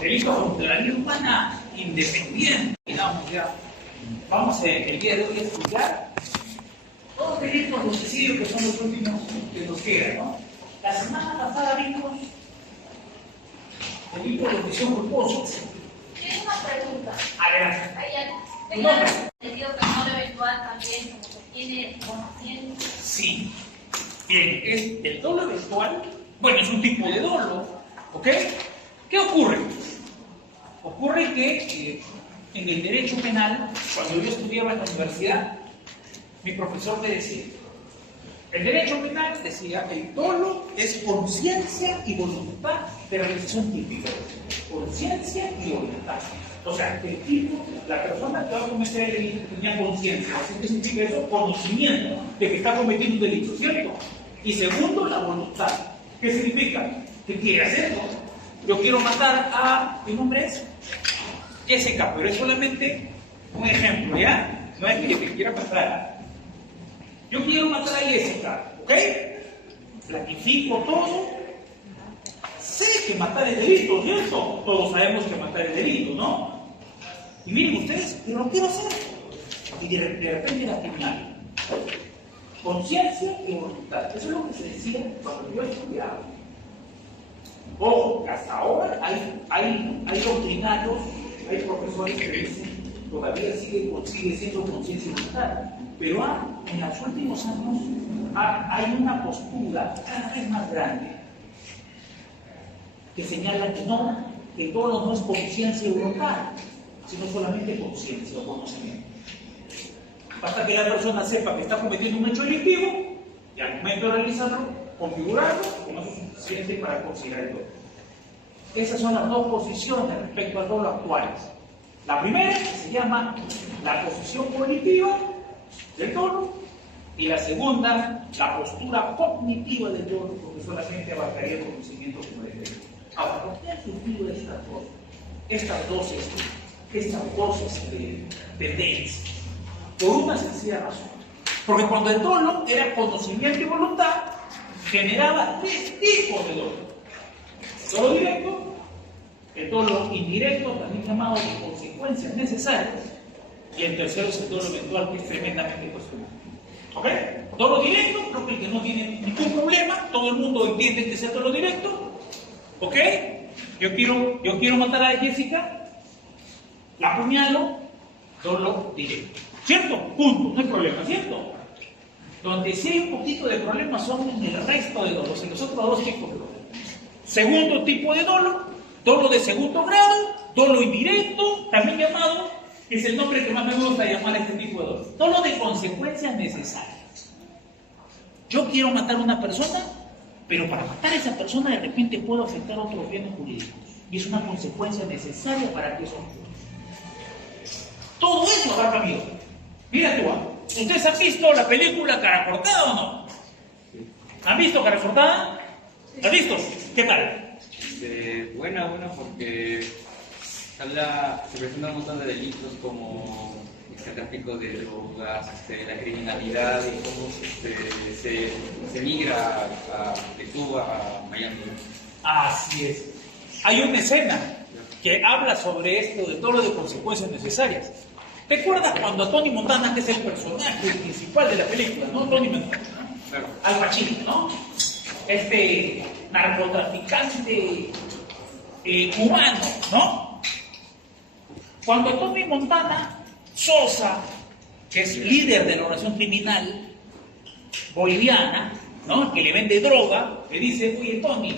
delito contra la vida humana independiente, digamos ya. Vamos el día de hoy a estudiar todos los delitos de homicidio que son los últimos que nos quedan, ¿no? La semana pasada vimos delito de omisión culposo. Tengo una pregunta. Adelante. Tengo entendido que el dolo eventual también como que tiene conciencia. Sí. Bien, es el dolo eventual, bueno, es un tipo de dolo, ¿ok? ¿Qué ocurre? Ocurre que en el derecho penal, cuando yo estudiaba en la universidad, mi profesor me decía, el derecho penal decía, el dolo es conciencia y voluntad de realización típica. Conciencia y voluntad. O sea, el tipo, la persona que va a cometer el delito tenía conciencia. ¿Qué significa eso? Conocimiento de que está cometiendo un delito, ¿cierto? Y segundo, la voluntad. ¿Qué significa? ¿Qué quiere hacerlo? Yo quiero matar a... ¿Qué nombre es? Jessica, pero es solamente un ejemplo, ¿ya? No es que yo quiera matar. Yo quiero matar a Jessica, ¿ok? Planifico todo. Sé que matar es delito, ¿cierto? Todos sabemos que matar es delito, ¿no? Y miren ustedes, pero lo quiero hacer. Y de repente la criminal. Conciencia y voluntad. Eso es lo que se decía cuando yo estudiaba. Ojo, hasta ahora hay doctrinarios, hay profesores que dicen todavía sigue siendo conciencia y voluntad. Pero en los últimos años hay una postura cada vez más grande que señala que el dolo no es conciencia y voluntad, sino solamente conciencia o conocimiento. Basta que la persona sepa que está cometiendo un hecho delictivo y al momento de realizarlo, configurarlo, con eso es suficiente para considerar el dolo. Esas son las dos posiciones respecto al dolo actuales. La primera se llama la posición cognitiva del dolo y la segunda, la postura cognitiva del dolo, porque solamente abarcaría el conocimiento como el delito. Ahora, ¿por qué han surgido estas dos tendencias? Por una sencilla razón. Porque cuando el dolo era conocimiento y voluntad, generaba tres tipos de dolo. Dolo directo, el dolo indirecto, también llamado de consecuencias necesarias, y el tercero es el dolo eventual, que es tremendamente cuestionable. ¿Ok? Dolo directo, creo que el que no tiene ningún problema, todo el mundo entiende que es el dolo directo. ¿Ok? Yo quiero matar a Jessica, la apuñalo, dolo directo. ¿Cierto? Punto, no hay problema, ¿cierto? Donde sí hay un poquito de problemas son en el resto de dolos, en los otros dos tipos de dolo. Segundo tipo de dolo de segundo grado, dolo indirecto, también llamado, que es el nombre que más me gusta llamar a este tipo de dolo de consecuencias necesarias. Yo quiero matar a una persona, pero para matar a esa persona de repente puedo afectar otros bienes jurídicos. Y es una consecuencia necesaria para que eso ocurra. Todo eso abarca mi dolo. Mira tú, ¿ustedes han visto la película Cara Cortada o no? ¿Han visto Cara Cortada? ¿Han visto? ¿Qué tal? Buena, porque se presentan un montón de delitos como el tráfico de drogas, la criminalidad y cómo se migra de Cuba a Miami. Así es. Hay una escena que habla sobre esto de dolo de consecuencias necesarias. ¿Te acuerdas cuando Tony Montana, que es el personaje principal de la película, ¿no? Tony Montana, Claro. Al Pacino, ¿no? Este narcotraficante cubano, ¿no? Cuando Tony Montana Sosa, que es líder de la organización criminal boliviana, ¿no? Que le vende droga, le dice, oye Tony,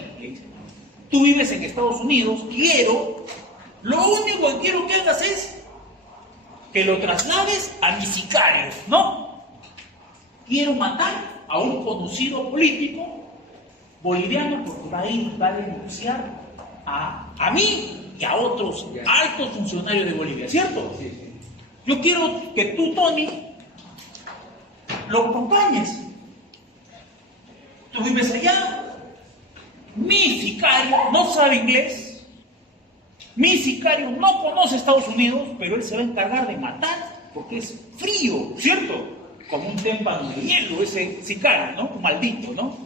tú vives en Estados Unidos, lo único que quiero que hagas es que lo traslades a mi sicario, ¿no? Quiero matar a un conocido político boliviano porque va a denunciar a mí y a otros altos funcionarios de Bolivia, ¿cierto? Sí. Yo quiero que tú, Tony, lo acompañes. Tú vives allá, mi sicario no sabe inglés, mi sicario no conoce Estados Unidos, pero él se va a encargar de matar porque es frío, ¿cierto? Como un témpano de hielo ese sicario, ¿no? Un maldito, ¿no?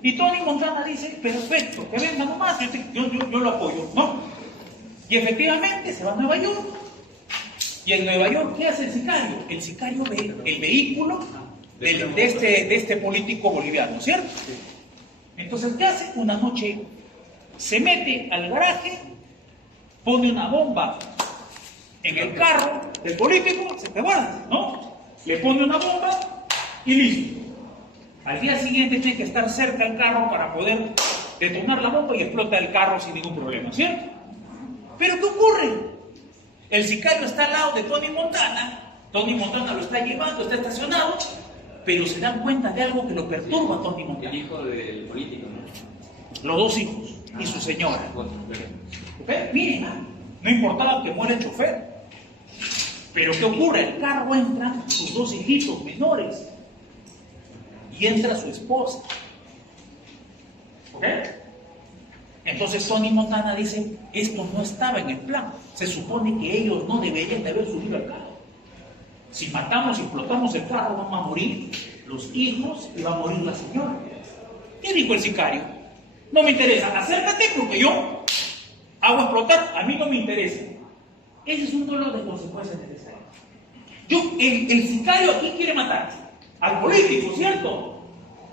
Y Tony Montana dice, perfecto, que venga nomás, yo lo apoyo, ¿no? Y efectivamente se va a Nueva York. Y en Nueva York, ¿qué hace el sicario? El sicario ve el vehículo de este político boliviano, ¿cierto? Entonces, ¿qué hace? Una noche se mete al garaje, pone una bomba en el carro del político, ¿se te acuerdan? ¿No? Le pone una bomba y listo. Al día siguiente tiene que estar cerca del carro para poder detonar la bomba y explota el carro sin ningún problema, ¿cierto? Pero ¿qué ocurre? El sicario está al lado de Tony Montana lo está llevando, está estacionado, pero se dan cuenta de algo que lo perturba a Tony Montana. El hijo del político, ¿no? Los dos hijos y su señora. ¿Ok? Miren, no importaba que muera el chofer. Pero ¿qué ocurre? El carro entra sus dos hijitos menores y entra su esposa. ¿Ok? Entonces Tony Montana dice, esto no estaba en el plan. Se supone que ellos no deberían de haber subido al carro. Si matamos y explotamos el carro, van a morir los hijos y va a morir la señora. ¿Qué dijo el sicario? No me interesa, acércate porque yo hago explotar, a mí no me interesa. Ese es un dolor de consecuencias necesarias. El sicario aquí quiere matar al político, ¿cierto?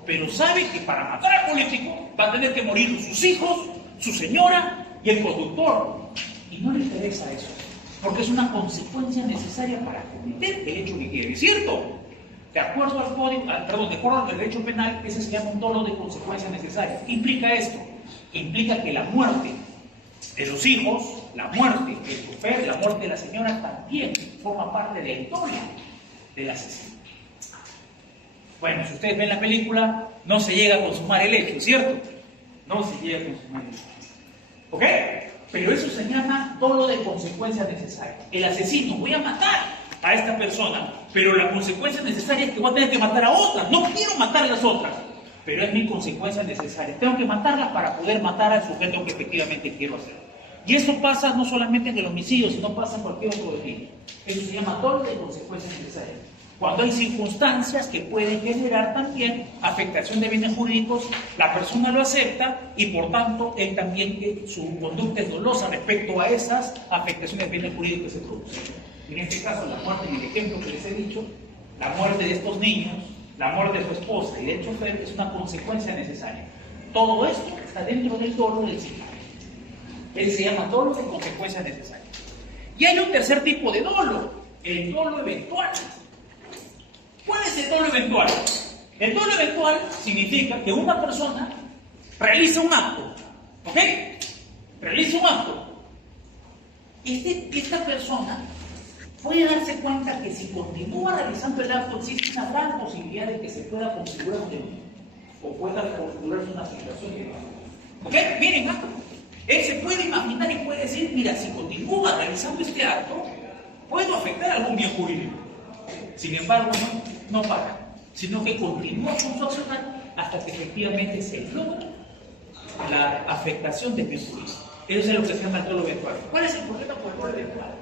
Pero sabe que para matar al político va a tener que morir sus hijos, su señora y el conductor. Y no le interesa eso, porque es una consecuencia necesaria para cometer el hecho que quiere, ¿cierto? De acuerdo al código, de acuerdo al derecho penal, ese se llama un dolo de consecuencias necesarias. ¿Qué implica esto? Implica que la muerte de los hijos, la muerte del chofer, la muerte de la señora también forma parte de la historia del asesino. Bueno, si ustedes ven la película, no se llega a consumar el hecho, ¿cierto? No se llega a consumar el hecho. ¿Ok? Pero eso se llama dolo de consecuencias necesarias. El asesino, voy a matar a esta persona, pero la consecuencia necesaria es que voy a tener que matar a otras. No quiero matar a las otras, pero es mi consecuencia necesaria. Tengo que matarlas para poder matar al sujeto que efectivamente quiero hacer. Y eso pasa no solamente en el homicidio, sino pasa en cualquier otro delito. Eso se llama dolo de consecuencias necesarias. Cuando hay circunstancias que pueden generar también afectación de bienes jurídicos, la persona lo acepta y por tanto él también que su conducta es dolosa respecto a esas afectaciones de bienes jurídicos que se producen. En este caso, la muerte, en el ejemplo que les he dicho, la muerte de estos niños, la muerte de su esposa y del chofer es una consecuencia necesaria. Todo esto está dentro del dolo del sicario. Él se llama dolo de consecuencias necesarias. Y hay un tercer tipo de dolo, el dolo eventual. ¿Cuál es el dolo eventual? El dolo eventual significa que una persona realiza un acto, ¿ok? Realiza un acto. Esta persona puede darse cuenta que si continúa realizando el acto existe una gran posibilidad de que se pueda configurar un delito o pueda configurarse una situación de delito. ¿Ok? Miren, él se puede imaginar y puede decir, mira, si continúa realizando este acto, puedo afectar algún bien jurídico. Sin embargo, no para, sino que continúa con su accionar hasta que efectivamente se logra la afectación del bien jurídico. Eso es lo que se llama el dolo eventual. ¿Cuál es el problema con el dolo eventual?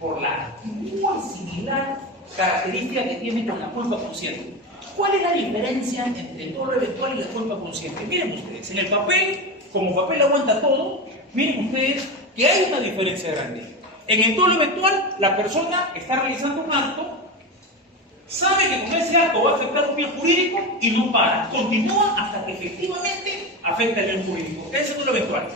Por la muy similar característica que tiene con la culpa consciente. ¿Cuál es la diferencia entre el dolo eventual y la culpa consciente? Miren ustedes, en el papel, como papel aguanta todo, miren ustedes que hay una diferencia grande. En el dolo eventual, la persona está realizando un acto, sabe que con ese acto va a afectar un bien jurídico y no para. Continúa hasta que efectivamente afecta el bien jurídico. Ese es el dolo eventual.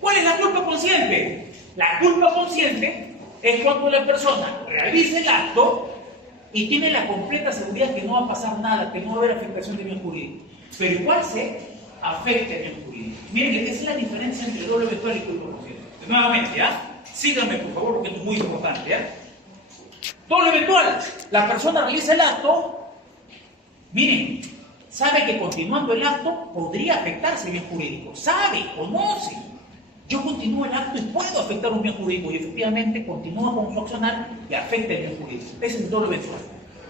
¿Cuál es la culpa consciente? La culpa consciente es cuando la persona realiza el acto y tiene la completa seguridad que no va a pasar nada, que no va a haber afectación de bien jurídico. Pero igual se afecta el bien jurídico. Miren, esa es la diferencia entre dolo eventual y culpa consciente. Nuevamente, ¿ya? Síganme, por favor, porque esto es muy importante, ¿ya? Dolo eventual. La persona realiza el acto, miren, sabe que continuando el acto podría afectarse el bien jurídico. Sabe, conoce. Yo continúo el acto y puedo afectar un bien jurídico y efectivamente continúa con su accionar y afecta el bien jurídico. Ese es el dolo eventual.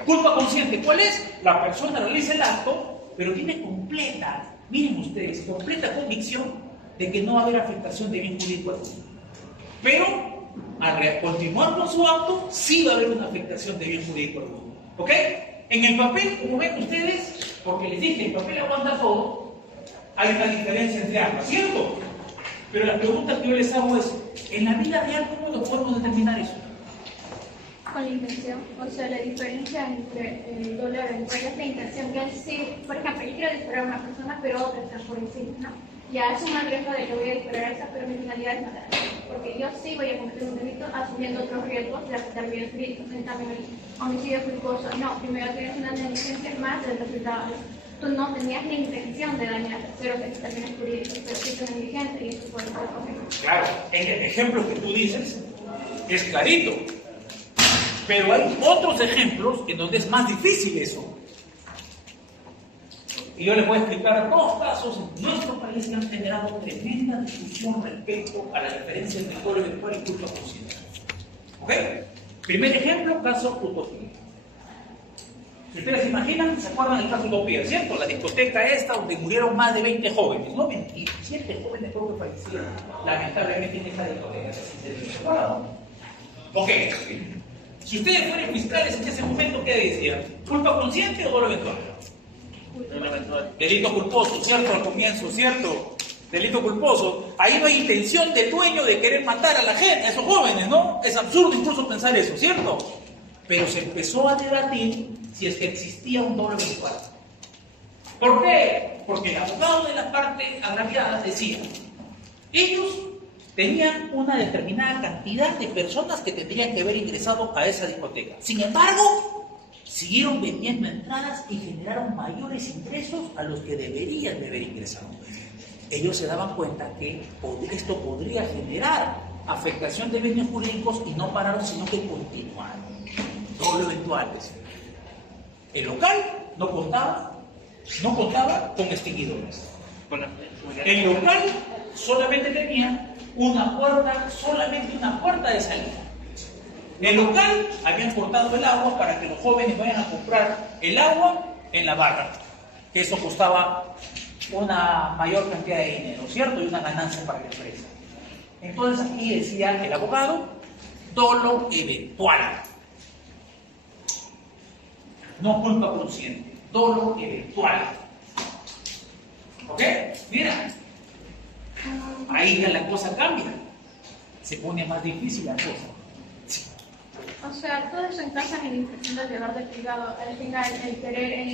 Culpa consciente, ¿cuál es? La persona realiza el acto, pero tiene completa, miren ustedes, completa convicción de que no va a haber afectación de bien jurídico alguno. Pero al continuar con su acto, sí va a haber una afectación de bien jurídico alguno. ¿Ok? En el papel, como ven ustedes, porque les dije, el papel aguanta todo, hay una diferencia entre ambas, ¿cierto? Pero la pregunta que yo les hago es, en la vida real, ¿cómo lo podemos determinar eso? Con la intención, o sea, la diferencia entre el dolo eventual es la intención, que es sí, por ejemplo, yo quiero disparar a una persona, pero otra está por encima, ¿no? Ya es un riesgo de que voy a disparar a esa, pero mi finalidad es matar, porque yo sí voy a cometer un delito asumiendo otros riesgos de afectar bienes jurídicos. En cambio, el homicidio culposo, no, primero tienes una negligencia más del resultado. Tú no tenías la intención de dañar a terceros de afectar bienes jurídicos, pero fuiste negligente y eso puede ser correcto. Claro, en el ejemplo que tú dices, es clarito. Pero hay otros ejemplos en donde es más difícil eso. Y yo les voy a explicar dos casos en nuestro país que han generado tremenda discusión respecto a la diferencia entre dolo eventual y culpa consciente. ¿Ok? Primer ejemplo, caso Utopía. Si ustedes se imaginan, se acuerdan del caso Utopía, ¿cierto? La discoteca esta donde murieron más de 20 jóvenes, ¿no? 27 jóvenes creo que fallecieron, lamentablemente en esta discoteca. ¿Se acuerdan? Ok. Si ustedes fueran fiscales en ese momento, ¿qué decían? ¿Culpa consciente o dolo eventual? Delito culposo, ¿cierto? Al comienzo, ¿cierto? Delito culposo. Ahí no hay intención del dueño de querer matar a la gente, a esos jóvenes, ¿no? Es absurdo incluso pensar eso, ¿cierto? Pero se empezó a debatir si es que existía un dolo eventual. ¿Por qué? Porque el abogado de la parte agraviada decía, ellos tenían una determinada cantidad de personas que tendrían que haber ingresado a esa discoteca. Sin embargo, siguieron vendiendo entradas y generaron mayores ingresos a los que deberían de haber ingresado. Ellos se daban cuenta que esto podría generar afectación de bienes jurídicos y no pararon, sino que continuaron. Dolo eventual. El local no contaba con extinguidores. El local solamente tenía solamente una puerta de salida. En el local habían cortado el agua para que los jóvenes vayan a comprar el agua en la barra. Eso costaba una mayor cantidad de dinero, ¿cierto? Y una ganancia para la empresa. Entonces aquí decía el abogado, dolo eventual. No culpa consciente, dolo eventual. ¿Ok? Mira. Ahí ya la cosa cambia. Se pone más difícil la cosa. O sea, todo eso encaja en la infracción del deber de cuidado. Al final, el querer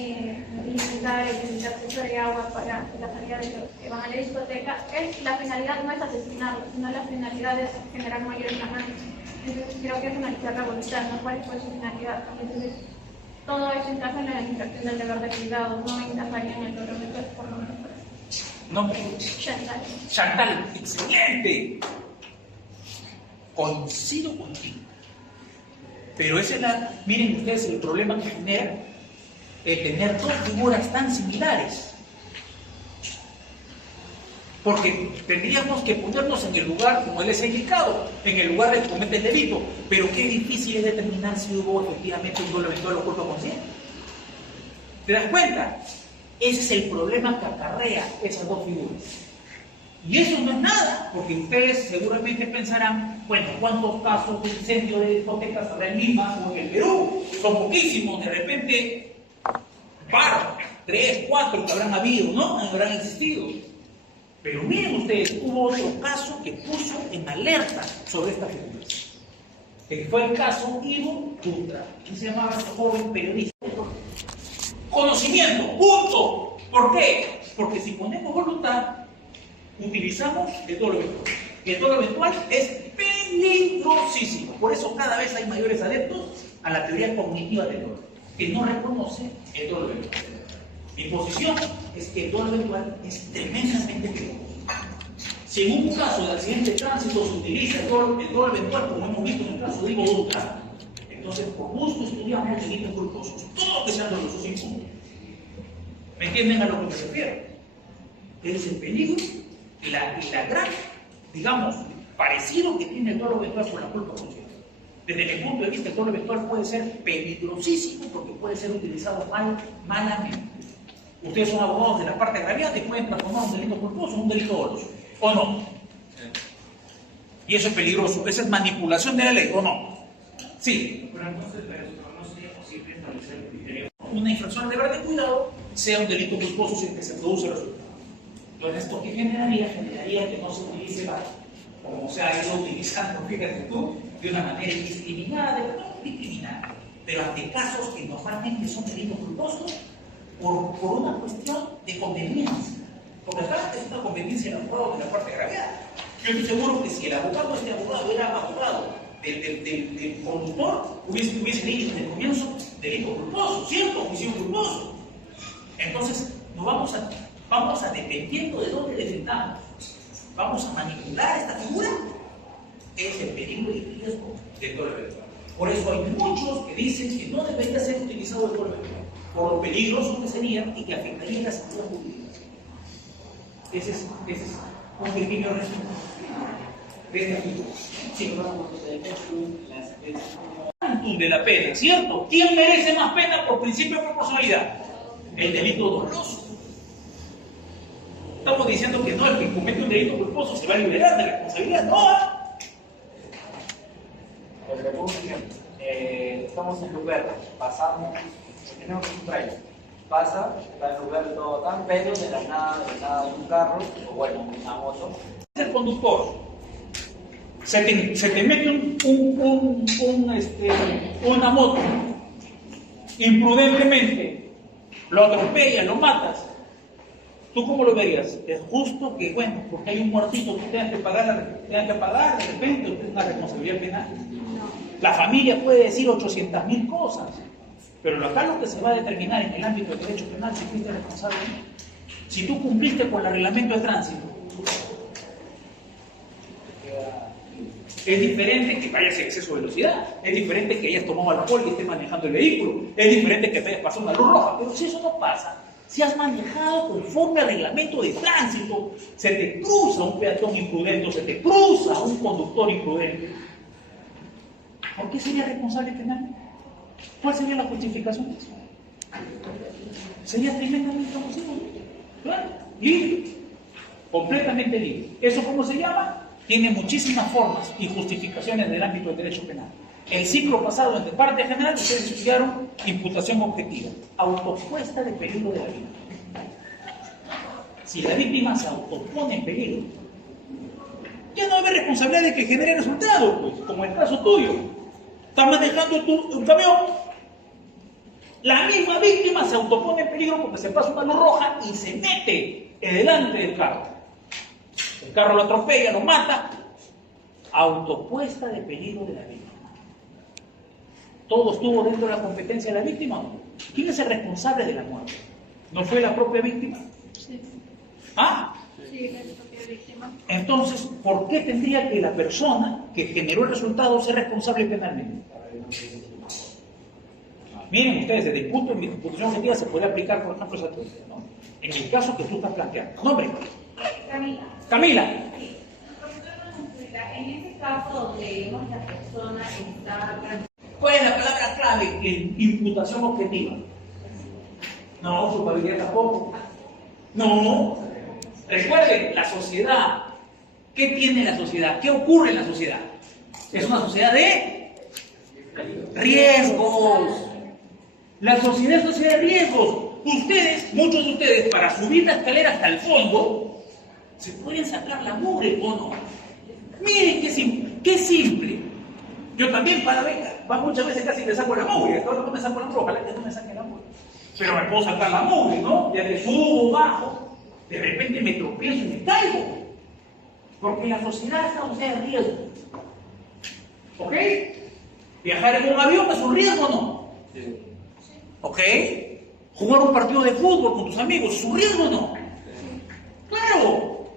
limitar el intercesor de agua para la salida de los que van a la discoteca, la finalidad no es asesinarlos, sino la finalidad es generar mayores ganancias. Entonces, creo que es analizar la voluntad, ¿no? ¿Cuál fue su finalidad? Entonces, todo eso encaja en la infracción del deber de cuidado, no encajaría en el dolo eventual, por lo menos. No, Chantal. Chantal, excelente. Coincido contigo. Pero ese es miren ustedes el problema que genera el tener dos figuras tan similares. Porque tendríamos que ponernos en el lugar, como él es indicado, en el lugar del que comete el delito. Pero qué difícil es determinar si hubo efectivamente un dolo eventual o culpa consciente. ¿Te das cuenta? Ese es el problema que acarrea esas dos figuras. Y eso no es nada, porque ustedes seguramente pensarán, bueno, ¿cuántos casos de incendio de discotecas habrá en Lima o en el Perú? Son poquísimos, de repente, 3, 4 que habrán habido, ¿no? Habrán existido. Pero miren ustedes, hubo otro caso que puso en alerta sobre esta figura, que fue el caso Ivo Dutra, que se llamaba este joven periodista. Conocimiento, punto. ¿Por qué? Porque si ponemos voluntad, utilizamos el dolo eventual. Y el dolo eventual es peligrosísimo. Por eso cada vez hay mayores adeptos a la teoría cognitiva del dolo, que no reconoce el dolo eventual. Mi posición es que el dolo eventual es tremendamente peligroso. Si en un caso de accidente de tránsito se utiliza el dolo eventual, como hemos visto en el caso de Ivo Dutra, entonces por gusto estudiamos delitos culposos, todo lo que sean dolosos impunes. ¿Me entienden a lo que me refiero? Es el peligro y la gran, digamos, parecido que tiene el dolo eventual con la culpa consciente. Desde mi punto de vista, el dolo eventual puede ser peligrosísimo porque puede ser utilizado malamente. Ustedes son abogados de la parte agraviada y pueden transformar un delito culposo en un delito doloso, ¿o no? Y eso es peligroso, esa es manipulación de la ley, ¿o no? Sí. Pero entonces no sería posible establecer el criterio. Una infracción de deber de cuidado sea un delito culposo sin que se produce el resultado. Entonces, ¿esto qué generaría? Generaría que no se utilice como se ha ido utilizando, fíjate tú, de una manera indiscriminada, no discriminada, pero ante casos que normalmente son delitos culposos por una cuestión de conveniencia. Porque acá es una conveniencia del abogado de la parte agraviada. Yo estoy seguro que si el abogado, este abogado, era abogado del conductor, hubiese dicho desde el comienzo delito culposo, ¿cierto? Homicidio culposo. Entonces, nos vamos a dependiendo de dónde defendamos, vamos a manipular esta figura, es el peligro y el riesgo de todo el eventual. Por eso hay muchos que dicen que no debería ser utilizado el dolo eventual, por lo peligroso que sería y que afectaría la seguridad jurídica. Ese es un pequeño resumen de esta figura. Sí, de la pena, ¿cierto? ¿Quién merece más pena por principio de proporcionalidad? El delito doloso. Estamos diciendo que no, el que comete un delito culposo se va a liberar de la responsabilidad. No. Estamos en lugar, pasamos, tenemos un trailer, pasa, está en lugar de todo tan, pero de la nada de un carro, o bueno, una moto. El conductor se te mete una moto imprudentemente, lo atropella, lo matas. ¿Tú cómo lo verías? ¿Es justo que, bueno, porque hay un muertito que tengas que pagar de repente, usted es una responsabilidad penal? La familia puede decir 800.000 cosas, pero acá lo que se va a determinar en el ámbito del derecho penal si fuiste responsable o no. Si tú cumpliste con el reglamento de tránsito, es diferente que vayas en exceso de velocidad, es diferente que hayas tomado alcohol y estés manejando el vehículo, es diferente que te hayas pasado una luz roja, pero si eso no pasa, si has manejado conforme al reglamento de tránsito, se te cruza un peatón imprudente, se te cruza un conductor imprudente, ¿por qué sería responsable penal? ¿Cuál sería la justificación de eso? Sería tremendamente abusivo, claro, libre, completamente libre. ¿Eso cómo se llama? Tiene muchísimas formas y justificaciones del ámbito del derecho penal. El ciclo pasado, en de parte general, ustedes estudiaron imputación objetiva, autopuesta de peligro de la vida. Si la víctima se autopone en peligro, ya no va a haber responsabilidad de que genere resultados, pues, como el caso tuyo. Estás manejando un camión, la misma víctima se autopone en peligro porque se pasa una luz roja y se mete delante del carro. El carro lo atropella, lo mata. Autopuesta de peligro de la víctima. ¿Todo estuvo dentro de la competencia de la víctima? ¿Quién es el responsable de la muerte? ¿No fue la propia víctima? Sí. ¿Ah? Sí, la propia víctima. Entonces, ¿por qué tendría que la persona que generó el resultado ser responsable penalmente? Miren ustedes, desde el punto de imputación objetiva se puede aplicar, por ejemplo, esa teoría, ¿no? En el caso que tú estás planteando. ¿Nombre? Camila. Camila. Sí. Profesor, una consulta. En ese caso donde digamos la persona está... ¿Cuál es la palabra clave en imputación objetiva? No, culpabilidad tampoco. No. Recuerden, la sociedad. ¿Qué tiene la sociedad? ¿Qué ocurre en la sociedad? Es una sociedad de riesgos. La sociedad es una sociedad de riesgos. Ustedes, muchos de ustedes, para subir la escalera hasta el fondo, se pueden sacar la mugre o no. Miren qué simple. Yo también muchas veces casi me saco la mugre. Ahora no me saco la mugre, ojalá que no me saque la mugre. Pero me puedo sacar la mugre, ¿no? Ya que subo, bajo, de repente me tropiezo y me caigo. Porque la sociedad es una sociedad de riesgo. ¿Ok? Viajar en un avión es un riesgo o no. Sí. ¿Ok? Jugar un partido de fútbol con tus amigos es un riesgo o no. Claro.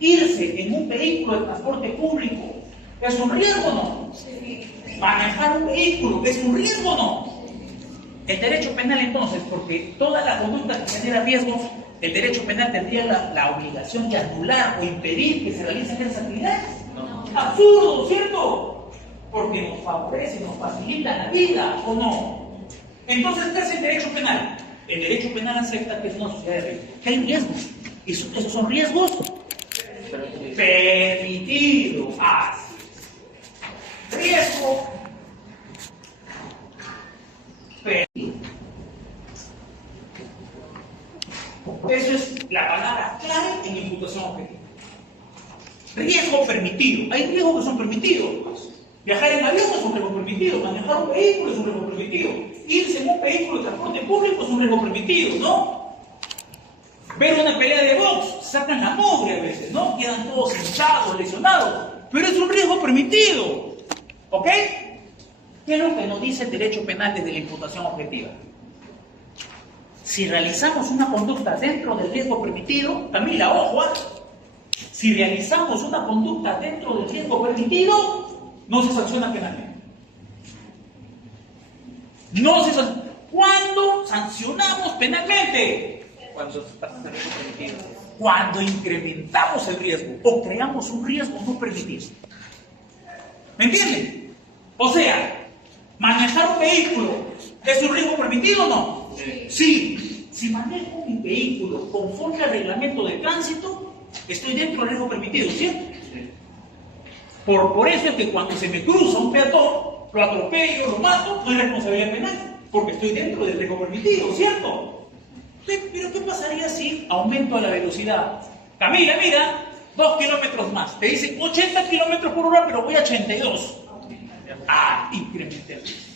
Irse en un vehículo de transporte público es un riesgo o no. Manejar un vehículo es un riesgo o no. El derecho penal entonces, porque toda la conducta que genera riesgos, el derecho penal tendría la obligación de anular o impedir que se realicen esas actividades. No. Absurdo, ¿cierto? Porque nos favorece, nos facilita la vida, ¿o no? Entonces, ¿qué hace el derecho penal? El derecho penal acepta que es una sociedad de riesgos. Que hay riesgos. ¿Esos son riesgos? Permitidos. Así es. Riesgo. Permitido. Esa es la palabra riesgo permitido. Hay riesgos que son permitidos. Pues. Viajar en avión es un riesgo permitido, manejar un vehículo es un riesgo permitido, irse en un vehículo de transporte público es un riesgo permitido, ¿no? Ver una pelea de box, sacan la mugre a veces, ¿no? Quedan todos hinchados, lesionados, pero es un riesgo permitido, ¿ok? ¿Qué es lo que nos dice el derecho penal desde la imputación objetiva? Si realizamos una conducta dentro del riesgo permitido, Camila, ojo, si realizamos una conducta dentro del riesgo permitido, no se sanciona penalmente. No se sanciona. ¿Cuándo sancionamos penalmente? Cuando pasa el riesgo permitido. Cuando incrementamos el riesgo o creamos un riesgo no permitido. ¿Me entienden? O sea, manejar un vehículo es un riesgo permitido o no? Sí. Si manejo mi vehículo conforme al reglamento de tránsito, estoy dentro del riesgo permitido, ¿cierto? Por eso es que cuando se me cruza un peatón, lo atropello, lo mato, no hay responsabilidad penal, porque estoy dentro del riesgo permitido, ¿cierto? Pero ¿qué pasaría si aumento la velocidad? Camila, mira, 2 kilómetros más. Te dicen 80 kilómetros por hora, pero voy a 82. Incrementé el riesgo.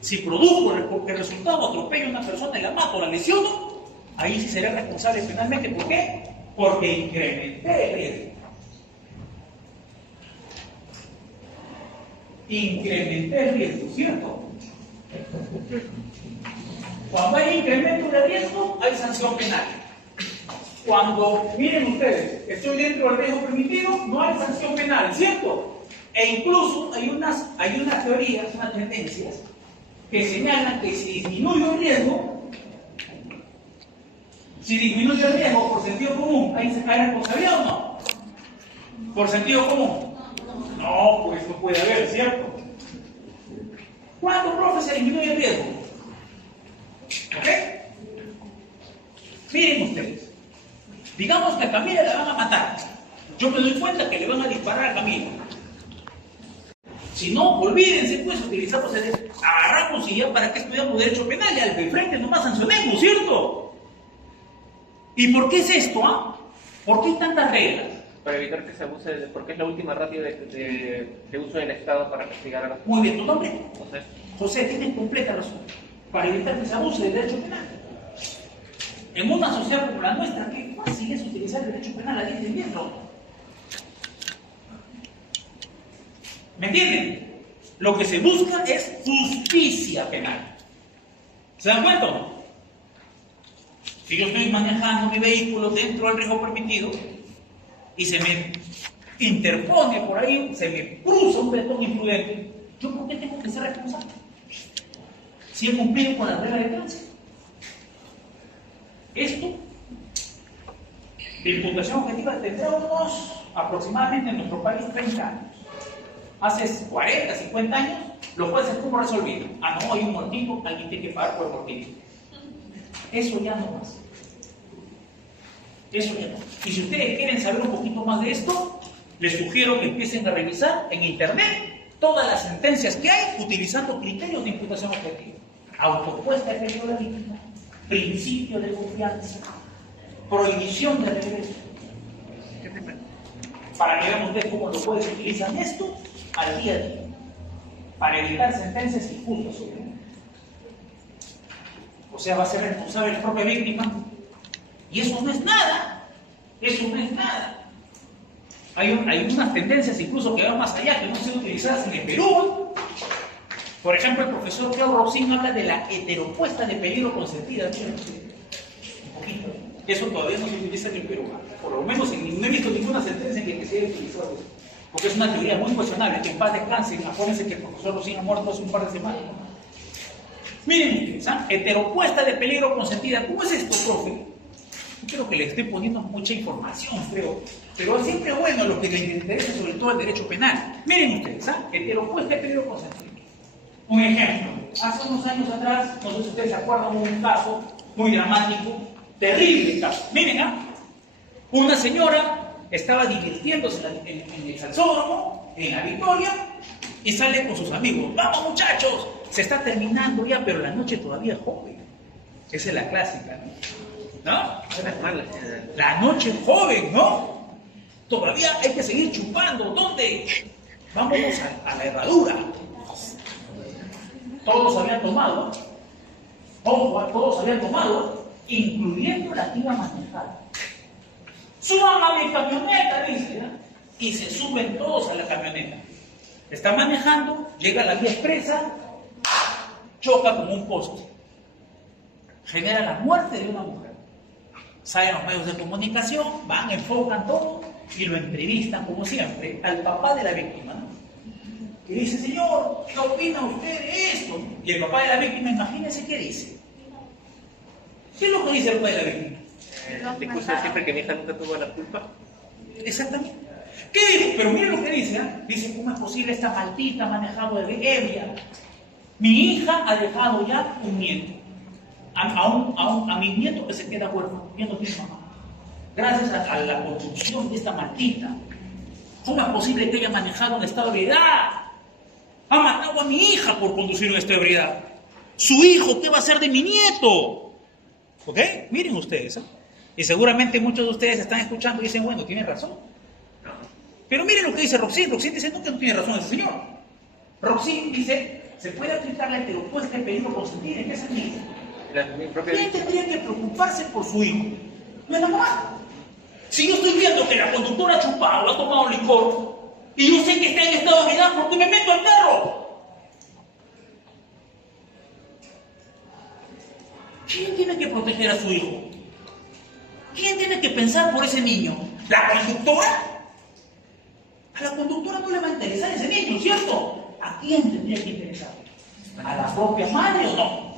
Si produjo el resultado, atropello a una persona y la mato, la lesiono, ahí sí seré responsable penalmente. ¿Por qué? Porque incrementé el riesgo. Incrementé el riesgo, ¿cierto? Cuando hay incremento de riesgo, hay sanción penal. Cuando, miren ustedes, estoy dentro del riesgo permitido, no hay sanción penal, ¿cierto? E incluso hay unas teorías, unas tendencias, que señalan que si disminuye el riesgo por sentido común, ¿hay responsabilidad o no? ¿Por sentido común? No, pues no puede haber, ¿cierto? ¿Cuándo, profe, se disminuye el riesgo? ¿Ok? Miren ustedes. Digamos que a Camila la van a matar. Yo me doy cuenta que le van a disparar a Camila. Si no, olvídense, pues, utilizamos agarramos y ya para qué estudiamos derecho penal, y al de frente nomás sancionemos, ¿cierto? ¿Y por qué es esto, ¿Por qué hay tantas reglas? Para evitar que se abuse, porque es la última ratio de uso del Estado para castigar a las Muy bien, ¿tu nombre? José. José, tienes completa razón. Para evitar que se abuse del derecho penal. En una sociedad como la nuestra, qué fácil es utilizar el derecho penal, la ley del miembro. ¿Me entienden? Lo que se busca es justicia penal. ¿Se dan cuenta o no? Si yo estoy manejando mi vehículo dentro del riesgo permitido y se me interpone por ahí, se me cruza un peatón imprudente, ¿yo por qué tengo que ser responsable? Si he cumplido con las reglas de tránsito. Esto, de imputación objetiva, tendrá unos aproximadamente en nuestro país 30 años. Hace 40, 50 años, los jueces ¿cómo resolvían? No, hay un mortito, alguien tiene que pagar por el mortito. Eso ya no más. Eso ya no. Y si ustedes quieren saber un poquito más de esto, les sugiero que empiecen a revisar en internet todas las sentencias que hay utilizando criterios de imputación objetiva. Autopuesta de peligro de víctima, principio de confianza, prohibición de regreso. Para que vean ustedes cómo los jueces utilizan esto al día a día, para evitar sentencias injustas sobre él. O sea, va a ser responsable la propia víctima. Y eso no es nada. Eso no es nada. Hay unas tendencias incluso que van más allá, que no han sido utilizadas en el Perú. Por ejemplo, el profesor Claudio Roxín habla de la heteropuesta de peligro consentida. Un poquito. Eso todavía no se utiliza en el Perú. Por lo menos no he visto ninguna sentencia en que se haya utilizado eso. Porque es una teoría muy cuestionable, que en paz descanse. Acuérdense que el profesor Roxín ha muerto hace un par de semanas. Miren ustedes, heteropuesta de peligro consentida. ¿Cómo es esto, profe? Yo creo que le estoy poniendo mucha información, creo. Pero siempre es bueno lo que les interesa, sobre todo el derecho penal. Miren ustedes, heteropuesta de peligro consentida. Un ejemplo. Hace unos años atrás, no sé si ustedes se acuerdan, hubo un caso muy dramático, terrible caso. Miren, una señora estaba divirtiéndose en el salsódromo, en la Victoria, y sale con sus amigos. ¡Vamos, muchachos! Se está terminando ya, pero la noche todavía es joven. Esa es la clásica, ¿no? La noche joven, ¿no? Todavía hay que seguir chupando. ¿Dónde? Vámonos a la herradura. Todos habían tomado. Todos habían tomado, incluyendo la que iba a manejar. Suban a mi camioneta, dice, ¿eh? Y se suben todos a la camioneta. Está manejando, llega a la vía expresa, choca como un poste. Genera la muerte de una mujer. Salen los medios de comunicación, van, enfocan todo y lo entrevistan, como siempre, al papá de la víctima, ¿no? Y dice, señor, ¿qué opina usted de esto? Y el papá de la víctima, imagínense qué dice. ¿Qué es lo que dice el papá de la víctima? Discusión siempre que mi hija nunca tuvo la culpa. Exactamente. ¿Qué dice? Pero miren lo que dice, ¿eh? Dice, ¿cómo es posible esta maldita manejado de ebria? Mi hija ha dejado ya un nieto. A mi nieto que se queda huérfano, ya no tiene mamá. Gracias a la conducción de esta maldita. ¿Cómo es posible que haya manejado en estado de ebriedad? Ha matado a mi hija por conducir en estado de ebriedad. Su hijo, ¿qué va a hacer de mi nieto? ¿Ok? Miren ustedes, ¿eh? Y seguramente muchos de ustedes están escuchando y dicen, bueno, tiene razón. Pero miren lo que dice Roxin. Roxin dice, no, que no tiene razón ese señor. Roxin dice, se puede aplicar la heteropuesta en peligro consentida. ¿En qué sentido? ¿Quién tendría que preocuparse por su hijo? No es la mamá. Si yo estoy viendo que la conductora ha chupado, ha tomado licor, y yo sé que está en estado de ebriedad, ¿por qué me meto al carro? ¿Quién tiene que proteger a su hijo? ¿Quién tiene que pensar por ese niño? ¿La conductora? A la conductora no le va a interesar ese niño, ¿cierto? ¿A quién tendría que interesar? ¿A la propia madre o no?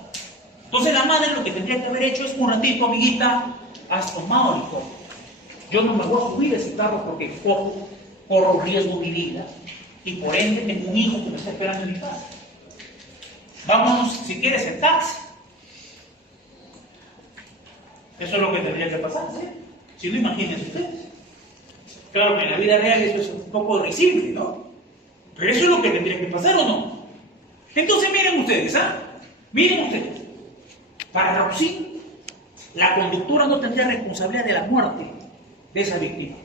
Entonces la madre lo que tendría que haber hecho es, un ratito, amiguita, has tomado licor. Yo no me voy a subir a ese carro porque corro riesgo de mi vida. Y por ende tengo un hijo que me está esperando en mi casa. Vámonos, si quieres, en taxi. Eso es lo que tendría que pasar, ¿sí? Si no, imagínense ustedes. Claro que en la vida real eso es un poco risible, ¿no? Pero eso es lo que tendría que pasar, ¿o no? Entonces miren ustedes, ¿ah? Miren ustedes. Para Roxin, la conductora no tendría responsabilidad de la muerte de esa víctima.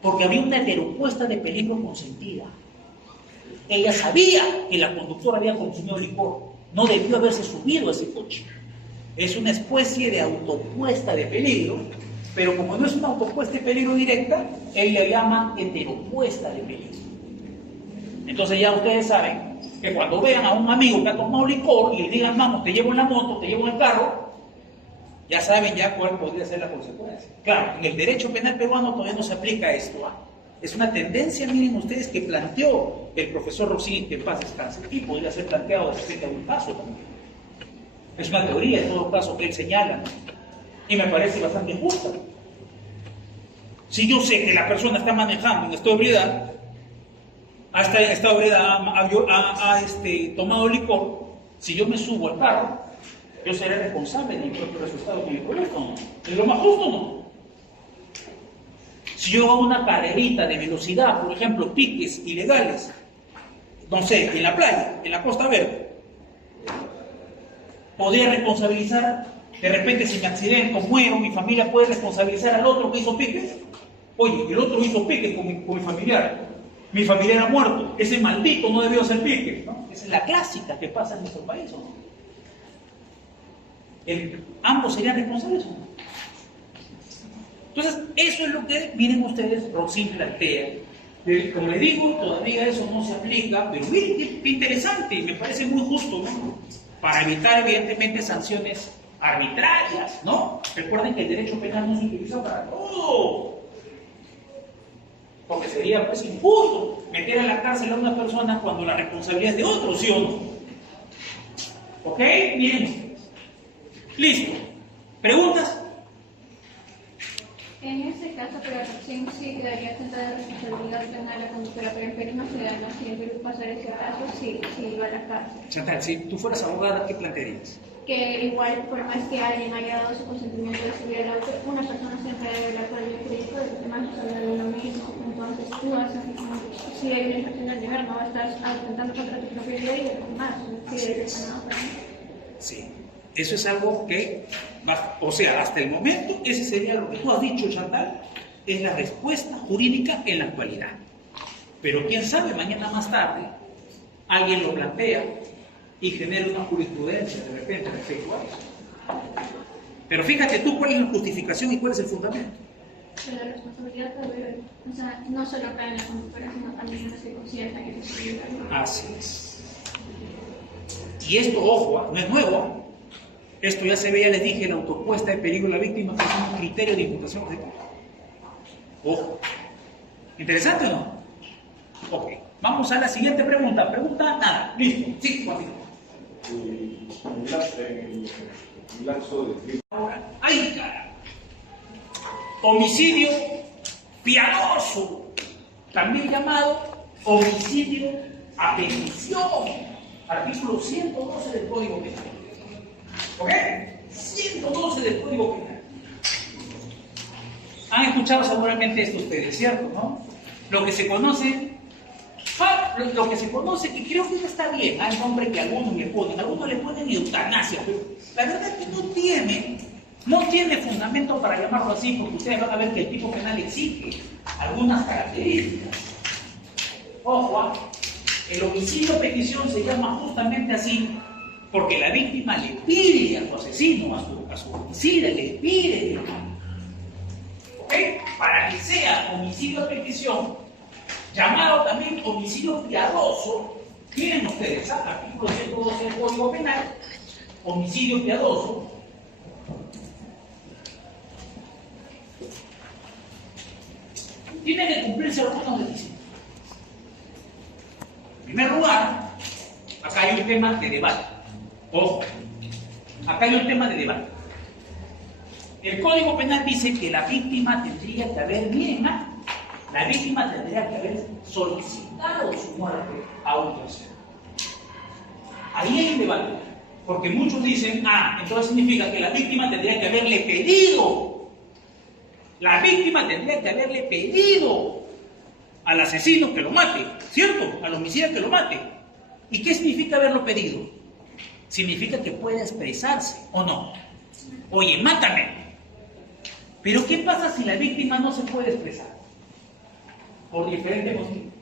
Porque había una heteropuesta de peligro consentida. Ella sabía que la conductora había consumido licor. No debió haberse subido a ese coche. Es una especie de autopuesta de peligro, pero como no es una autopuesta de peligro directa, él le llama heteropuesta de peligro. Entonces ya ustedes saben que cuando vean a un amigo que ha tomado licor y le digan, vamos, te llevo en la moto, te llevo en el carro, ya saben ya cuál podría ser la consecuencia. Claro, en el derecho penal peruano todavía no se aplica esto, ¿ah? Es una tendencia, miren ustedes, que planteó el profesor Roxin, que en paz descanse, y podría ser planteado respecto a un caso también. Es una teoría, en todo caso, que él señala, ¿no? Y me parece bastante justa. Si yo sé que la persona está manejando en estado de ebriedad, hasta en estado de ebriedad ha tomado licor, si yo me subo al carro, yo seré responsable del propio resultado que me produzca, ¿no? ¿Es lo más justo, no? Si yo hago una carrerita de velocidad, por ejemplo, piques ilegales, no sé, en la playa, en la Costa Verde, podría responsabilizar, de repente si me accidento, muero, mi familia puede responsabilizar al otro que hizo piques. Oye, el otro hizo piques con mi familiar. Mi familiar ha muerto. Ese maldito no debió hacer piques, ¿no? Esa es la clásica que pasa en nuestro país, ¿no? Ambos serían responsables, ¿no? Entonces, eso es lo que, miren ustedes, Roxin plantea. Como les digo, todavía eso no se aplica, pero miren qué interesante, me parece muy justo, ¿no? Para evitar, evidentemente, sanciones arbitrarias, ¿no? Recuerden que el derecho penal no se utiliza para todo. Porque sería, pues, injusto meter a la cárcel a una persona cuando la responsabilidad es de otro, ¿sí o no? ¿Ok? Miren. Listo. ¿Preguntas? En este caso, pero Roxin sí quedaría sentada de responsabilidad penal a la conductora, pero en Perú no se da, ¿no? Si en Perú pasara ese caso, sí va a la cárcel. Chantal, si tú fueras abogada, ¿qué plantearías? Que igual, por más que alguien haya dado su consentimiento de subir el auto, una persona siempre debe velar por el jurídico de los demás, no sabe de lo mismo. Entonces tú haces, si hay una infracción del deber, no estás atentando contra tu propia vida y de los demás. Sí, es nada para mí. Sí. Eso es algo que, o sea, hasta el momento, ese sería lo que tú has dicho, Chantal, es la respuesta jurídica en la actualidad. Pero quién sabe, mañana más tarde, alguien lo plantea y genera una jurisprudencia de repente respecto a eso. Pero fíjate tú cuál es la justificación y cuál es el fundamento. Pero la responsabilidad debe, o sea, no solo cae en la conductora, sino también en la circunstancia que se produce. Así es. Y esto, ojo, no es nuevo. Esto ya se ve, ya les dije, la autopuesta de peligro de la víctima, que es un criterio de imputación ejecutiva. Ojo. ¿Interesante o no? Ok. Vamos a la siguiente pregunta. Pregunta nada. Listo. Sí, Juan. El lapso de tiempo. Ahora, ¡ay, cara! Homicidio piadoso, también llamado homicidio a petición, artículo 112 del Código Penal. ¿Ok? 112 del Código Penal. Han escuchado seguramente esto ustedes, ¿cierto? ¿No? Lo que se conoce, que creo que no está bien, hay nombre que algunos le ponen eutanasia, pero la verdad es que no tiene fundamento para llamarlo así, porque ustedes van a ver que el tipo penal exige algunas características. Ojo, el homicidio a petición se llama justamente así porque la víctima le pide a su asesino, a su homicida, le pide, ¿ok? Para que sea homicidio a petición, llamado también homicidio piadoso, miren ustedes, artículo 112 del Código Penal, homicidio piadoso, tiene que cumplirse algunos requisitos. En primer lugar, acá hay un tema de debate. Ojo, acá hay un tema de debate. El Código Penal dice que la víctima tendría que haber, la víctima tendría que haber solicitado su muerte a un tercero. Ahí hay un debate, porque muchos dicen, entonces significa que la víctima tendría que haberle pedido. La víctima tendría que haberle pedido al asesino que lo mate, ¿cierto? Al homicida que lo mate. ¿Y qué significa haberlo pedido? Significa que puede expresarse, ¿o no? Oye, mátame. Pero ¿qué pasa si la víctima no se puede expresar? Por diferentes motivos.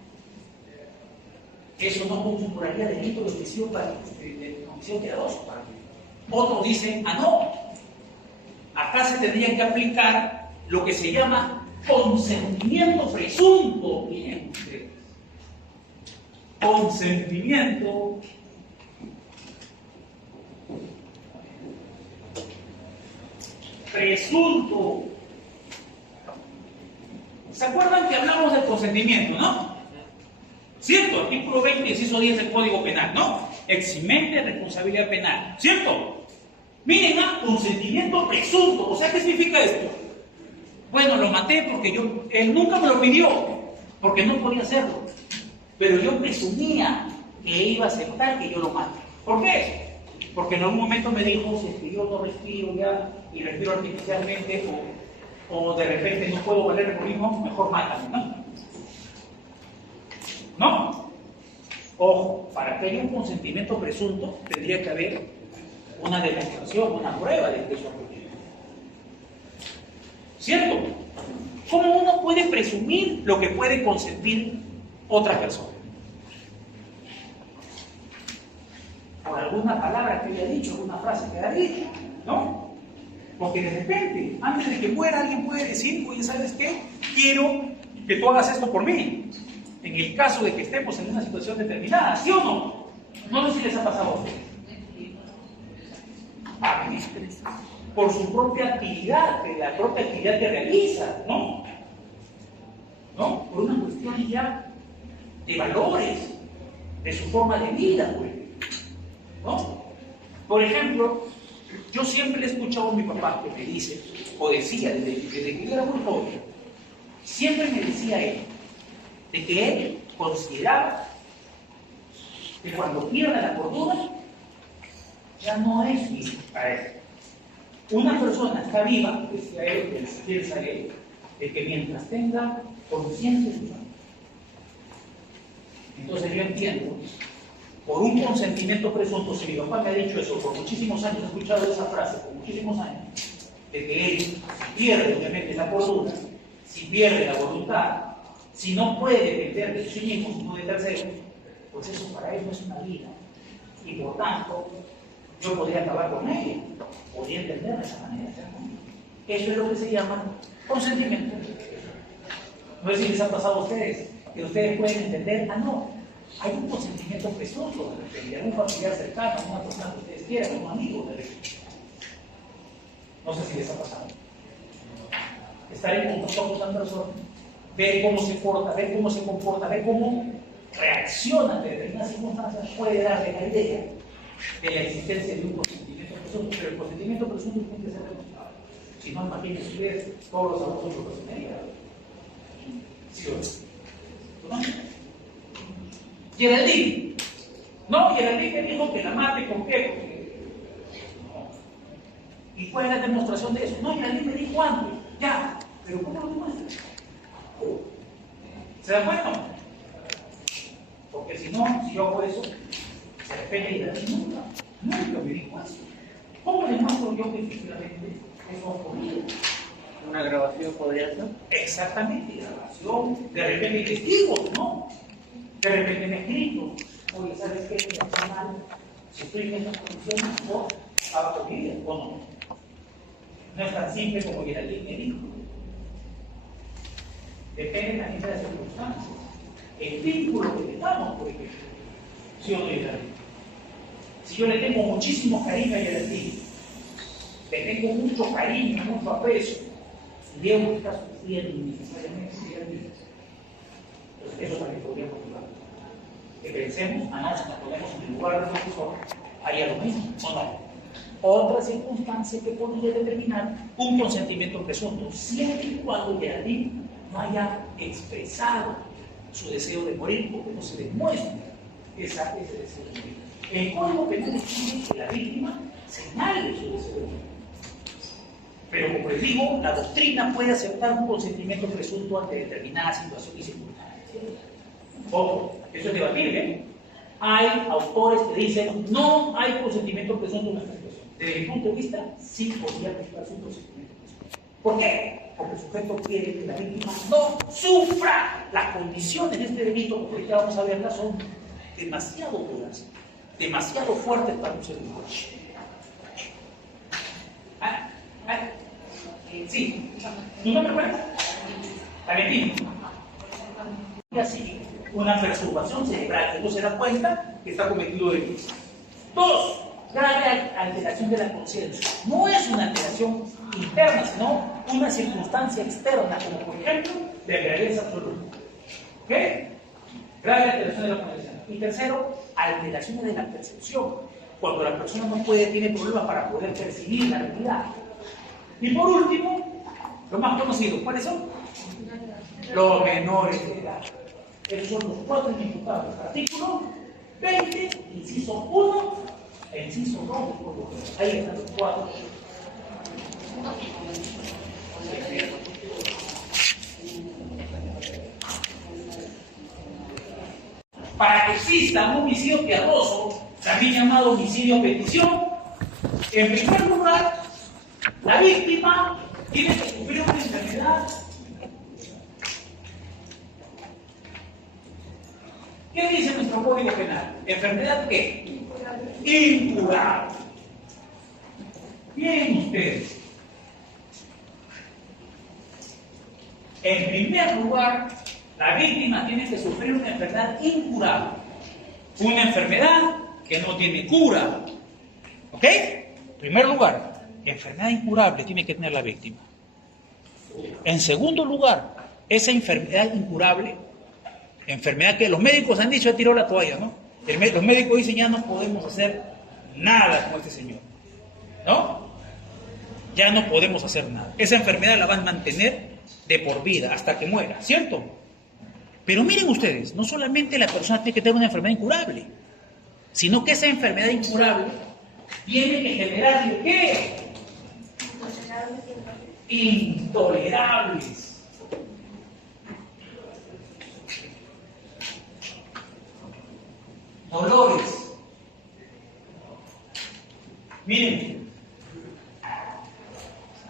Eso no configuraría delito de homicidio piadoso. Otros dicen, no. Acá se tendría que aplicar lo que se llama consentimiento presunto. Miren ustedes. Consentimiento presunto. ¿Se acuerdan que hablamos del consentimiento, no? ¿Cierto? Artículo 20, inciso 10 del Código Penal, ¿no? Eximente de responsabilidad penal, ¿cierto? Miren, consentimiento presunto. O sea, ¿qué significa esto? Bueno, lo maté porque él nunca me lo pidió, porque no podía hacerlo. Pero yo presumía que iba a aceptar que yo lo mate. ¿Por qué? Porque en algún momento me dijo, si es que yo no respiro ya y respiro artificialmente o de repente no puedo valerme por mí mismo, mejor mátame, ¿no? ¿No? Ojo, para que haya un consentimiento presunto tendría que haber una demostración, una prueba de que eso ocurrió. ¿Cierto? ¿Cómo uno puede presumir lo que puede consentir otra persona? Por alguna palabra que haya dicho, alguna frase que haya dicho, ¿no? Porque de repente, antes de que muera, alguien puede decir, oye, ¿sabes qué? Quiero que tú hagas esto por mí. En el caso de que estemos en una situación determinada, ¿sí o no? No sé si les ha pasado a ustedes. Por su propia actividad, de la propia actividad que realiza, ¿no? ¿No? Por una cuestión ya de valores, de su forma de vida, pues. ¿No? Por ejemplo, yo siempre he escuchado a mi papá que me dice, o decía desde que yo era muy joven, siempre me decía él, de que él consideraba que cuando pierda la cordura, ya no es vivo para él. Una persona está viva, decía él, piensa él, de que mientras tenga conciencia de su alma. Entonces yo entiendo, por un consentimiento presunto, si mi papá me ha dicho eso, por muchísimos años he escuchado esa frase, por muchísimos años, de que él pierde obviamente la cordura, si pierde la voluntad, si no puede depender de sí mismo, sino de terceros, pues eso para él no es una vida. Y por tanto, yo podría acabar con ella, podría entenderla de esa manera. Eso es lo que se llama consentimiento. No sé si les ha pasado a ustedes, que ustedes pueden entender, no, hay un consentimiento presunto de algún familiar cercano, una persona que ustedes quieran, un amigo de repente. No sé si les ha pasado. Estar en contacto con una persona, ver cómo se porta, ver cómo se comporta, ver cómo reacciona ante determinadas circunstancias, puede darle la idea de la existencia de un consentimiento presunto, pero el consentimiento presunto tiene que ser demostrado. Si no, imagínense ustedes todos los abusos de personalidad. ¿Sí o no? Geraldine. No, Geraldine me dijo que la mate, ¿por qué? Porque... No. ¿Y cuál es la demostración de eso? No, Geraldine me dijo antes. Ya, pero ¿cómo lo demuestra? ¿Se dan cuenta? Porque si no, si yo hago eso, de repente Geraldine nunca me dijo eso. ¿Cómo demuestro yo que efectivamente eso ha ocurrido? ¿Una grabación podría ser? Exactamente, grabación, de repente testigos, ¿no? De repente me escrito, oye, ¿sabes qué? Me está mal, si estoy en estas condiciones, no hago con ella, o no. No es tan simple como Geraldine me dijo. Depende también de las circunstancias. El vínculo que tengamos, por ejemplo, si yo no Geraldine. Si yo le tengo muchísimo cariño a Geraldine, le tengo mucho cariño, mucho aprecio, y veo que está sufriendo innecesariamente Geraldine, entonces eso también podría motivar. Que pensemos, si nos ponemos en el lugar del profesor, haría lo mismo, o no. Otra circunstancia que podría determinar un consentimiento presunto, siempre y cuando Geraldine no haya expresado su deseo de morir, porque no se demuestra ese deseo de morir. El Código Penal exige que la víctima señale su deseo de morir. Pero como les digo, la doctrina puede aceptar un consentimiento presunto ante determinadas situaciones y circunstancias. Ojo, eso es debatible. Hay autores que dicen no hay consentimiento presunto en esta situación. Desde mi punto de vista, sí podría prestarse un consentimiento presunto. ¿Por qué? Porque el sujeto quiere que la víctima no sufra. Las condiciones de este delito, porque ahorita vamos a verlas, son demasiado duras, demasiado fuertes para un ser humano. Sí, ¿tú no me acuerdas? Valentín. Y así, una perturbación cerebral que no se da cuenta que está cometido delito. 2. Grave alteración de la conciencia. No es una alteración interna, sino una circunstancia externa, como por ejemplo, de gravedad absoluta. ¿Ok? Grave alteración de la conciencia. Y tercero, alteraciones de la percepción. Cuando la persona no puede, tiene problemas para poder percibir la realidad. Y por último, los más conocidos, ¿cuáles son? Los menores de edad. Esos son los 4 imputables. Artículo 20, inciso 1, e inciso 2 del Código Penal. Ahí están los 4. Para que exista un homicidio piadoso, también llamado homicidio a petición, en primer lugar, la víctima tiene que sufrir una enfermedad. ¿Qué dice nuestro Código Penal? ¿Enfermedad qué? Incurable. Bien ustedes. En primer lugar, la víctima tiene que sufrir una enfermedad incurable. Una enfermedad que no tiene cura. ¿Ok? En primer lugar, enfermedad incurable tiene que tener la víctima. En segundo lugar, esa enfermedad incurable, enfermedad que los médicos han dicho, ya tiró la toalla, ¿no? Los médicos dicen, ya no podemos hacer nada con este señor, ¿no? Ya no podemos hacer nada. Esa enfermedad la van a mantener de por vida, hasta que muera, ¿cierto? Pero miren ustedes, no solamente la persona tiene que tener una enfermedad incurable, sino que esa enfermedad incurable tiene que generarle, ¿qué? Intolerables. Dolores. Miren,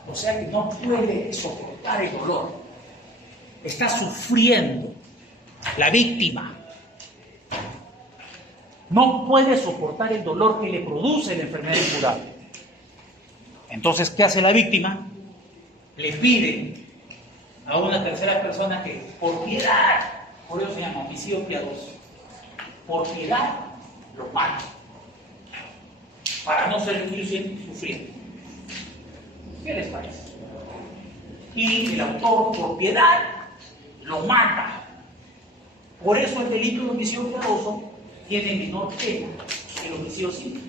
o sea que no puede soportar el dolor. está sufriendo, la víctima no puede soportar el dolor que le produce la enfermedad incurable. Entonces, ¿qué hace la víctima? Le pide a una tercera persona que, por piedad, por eso se llama homicidio piadoso, por piedad lo mata, para no seguir sufriendo. ¿Qué les parece? Y el autor, por piedad, lo mata. Por eso el delito de homicidio piadoso tiene menor pena que el homicidio simple.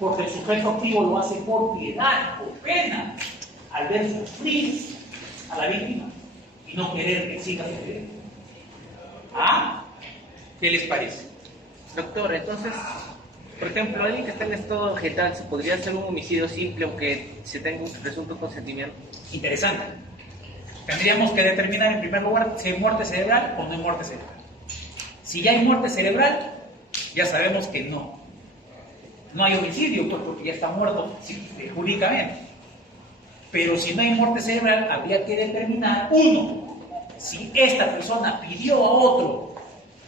Porque el sujeto activo lo hace por piedad, por pena, al ver sufrir a la víctima y no querer que siga sufriendo. ¿Ah? ¿Qué les parece? Doctor, entonces, por ejemplo, alguien que está en estado vegetal, ¿se podría hacer un homicidio simple aunque se tenga un presunto consentimiento? Interesante. Tendríamos que determinar en primer lugar si hay muerte cerebral o no hay muerte cerebral. Si ya hay muerte cerebral, ya sabemos que no hay homicidio, pues, porque ya está muerto jurídicamente. Pero si no hay muerte cerebral, habría que determinar, uno, si esta persona pidió a otro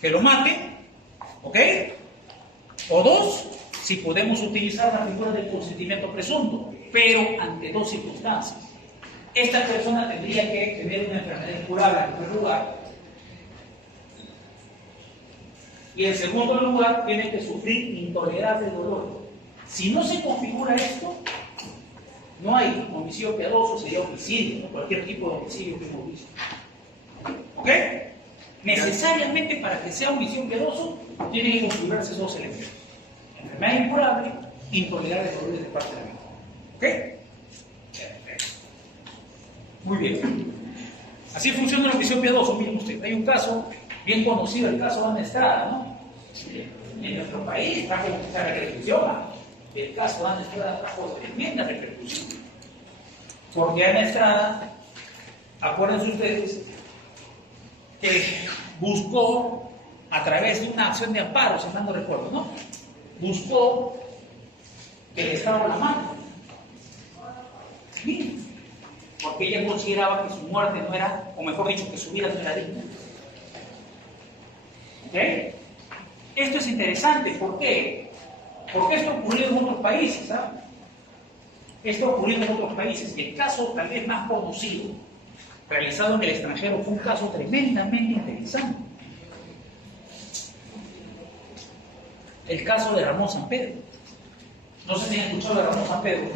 que lo mate, ¿ok? O dos, si podemos utilizar la figura del consentimiento presunto, pero ante dos circunstancias. Esta persona tendría que tener una enfermedad incurable en primer lugar, y en segundo lugar tiene que sufrir intolerable dolor. Si no se configura esto, no hay homicidio piadoso, sería homicidio, ¿no? Cualquier tipo de homicidio que hemos visto. ¿Ok? Necesariamente para que sea homicidio piadoso, tienen que configurarse esos dos elementos: enfermedad incurable, intolerable dolores de parte de la víctima. ¿Ok? Perfecto. Muy bien. Así funciona el homicidio piadoso. Miren usted, hay un caso bien conocido, el caso de Ana Estrada, ¿no? En nuestro país trajo mucha repercusión. El caso de Ana Estrada trajo tremenda repercusión. Porque Ana Estrada, acuérdense ustedes, que buscó, a través de una acción de amparo, si mal no recuerdo, ¿no? Buscó que el Estado la mate. Sí, porque ella consideraba que su muerte no era, o mejor dicho, que su vida no era digna. ¿Ok? Esto es interesante. ¿Por qué? Porque esto ha ocurrido en otros países, ¿sabes? Esto ha ocurrido en otros países. El caso tal vez más conocido, realizado en el extranjero, fue un caso tremendamente interesante. El caso de Ramón Sampedro. No sé si han escuchado de Ramón Sampedro.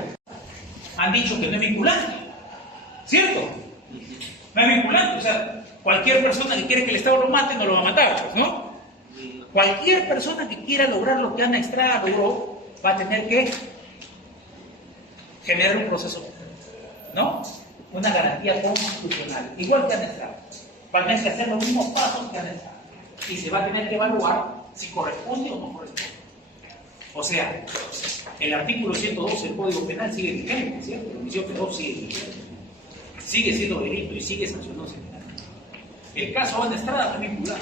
Han dicho que no es vinculante, ¿cierto? No es vinculante, o sea, cualquier persona que quiere que el Estado lo mate no lo va a matar, pues, ¿no? Cualquier persona que quiera lograr lo que Ana Estrada logró va a tener que generar un proceso, ¿no? Una garantía constitucional, igual que Ana Estrada. Va a tener que hacer los mismos pasos que Ana Estrada y se va a tener que evaluar si corresponde o no corresponde. O sea, el artículo 112 del Código Penal sigue vigente, ¿cierto? El homicidio piadoso sigue vigente. Sigue siendo delito y sigue sancionándose. El caso de Ana Estrada también vinculado.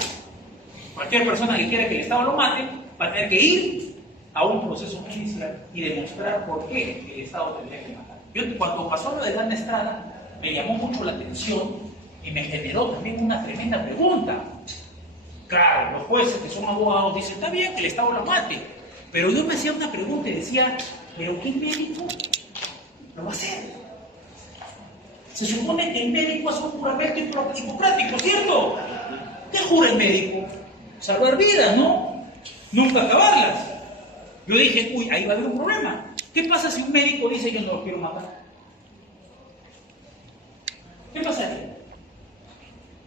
Cualquier persona que quiera que el Estado lo mate va a tener que ir a un proceso judicial y demostrar por qué el Estado tendría que matar. Yo, cuando pasó lo de Ana Estrada, me llamó mucho la atención y me generó también una tremenda pregunta. Claro, los jueces que son abogados dicen, está bien que el Estado lo mate, pero yo me hacía una pregunta y decía, ¿pero qué médico lo va a hacer? Se supone que el médico hace un juramento hipocrático, ¿cierto? ¿Qué jura el médico? Salvar vidas, ¿no? Nunca acabarlas. Yo dije, uy, ahí va a haber un problema. ¿Qué pasa si un médico dice yo no lo quiero matar? ¿Qué pasaría?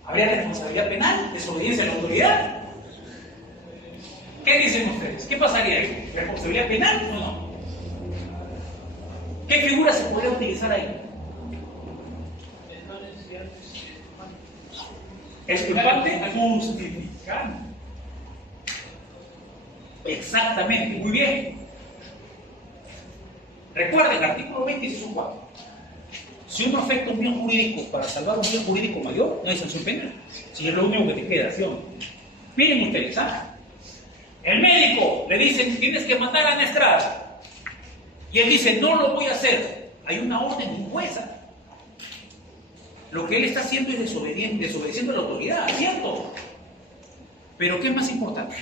¿Habría responsabilidad penal? ¿Desobediencia a la autoridad? ¿Qué dicen ustedes? ¿Qué pasaría ahí? ¿Responsabilidad penal o no? ¿Qué figura se podría utilizar ahí? Exculpante justificante. Exactamente, muy bien. Recuerden, el artículo 20, inciso 4. Si uno afecta un bien jurídico para salvar un bien jurídico mayor, no hay sanción penal. Si es lo único que te queda, ¿sí o no? Miren ustedes, ¿ah? El médico le dice, tienes que matar a Ana Estrada. Y él dice, no lo voy a hacer. Hay una orden de un juez. lo que él está haciendo es desobedeciendo a la autoridad, ¿cierto? Pero ¿qué es más importante?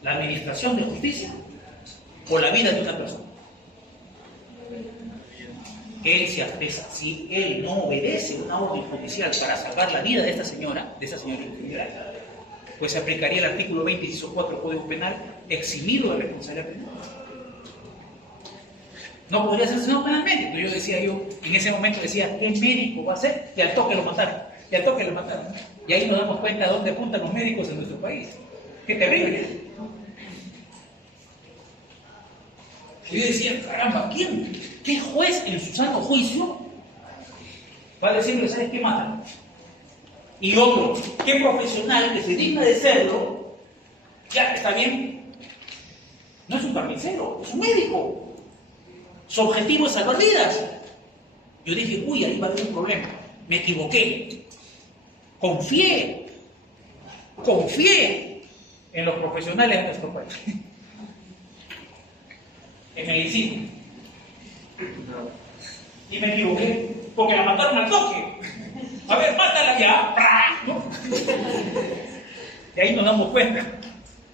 ¿La administración de justicia o la vida de una persona? Si él no obedece una orden judicial para salvar la vida de esta señora infeliz, pues se aplicaría el artículo 20, inciso 4 del Código Penal, eximido de responsabilidad penal. No podría ser sancionado penalmente. Entonces en ese momento decía, ¿qué médico va a ser? Y al toque lo mataron. Y ahí nos damos cuenta de dónde apuntan los médicos en nuestro país. ¡Qué terrible! Y yo decía, caramba, ¿qué juez en su sano juicio va a decirle, ¿sabes qué mata? Y otro, ¿qué profesional que se digna de serlo? Ya, está bien. No es un carnicero, es un médico. Su objetivo es salvar vidas. Yo dije, uy, ahí va a haber un problema. Me equivoqué. Confié en los profesionales de nuestro país. En medicina. Y me equivoqué, porque la mataron al toque. A ver, mátala ya. ¿No? Y ahí nos damos cuenta.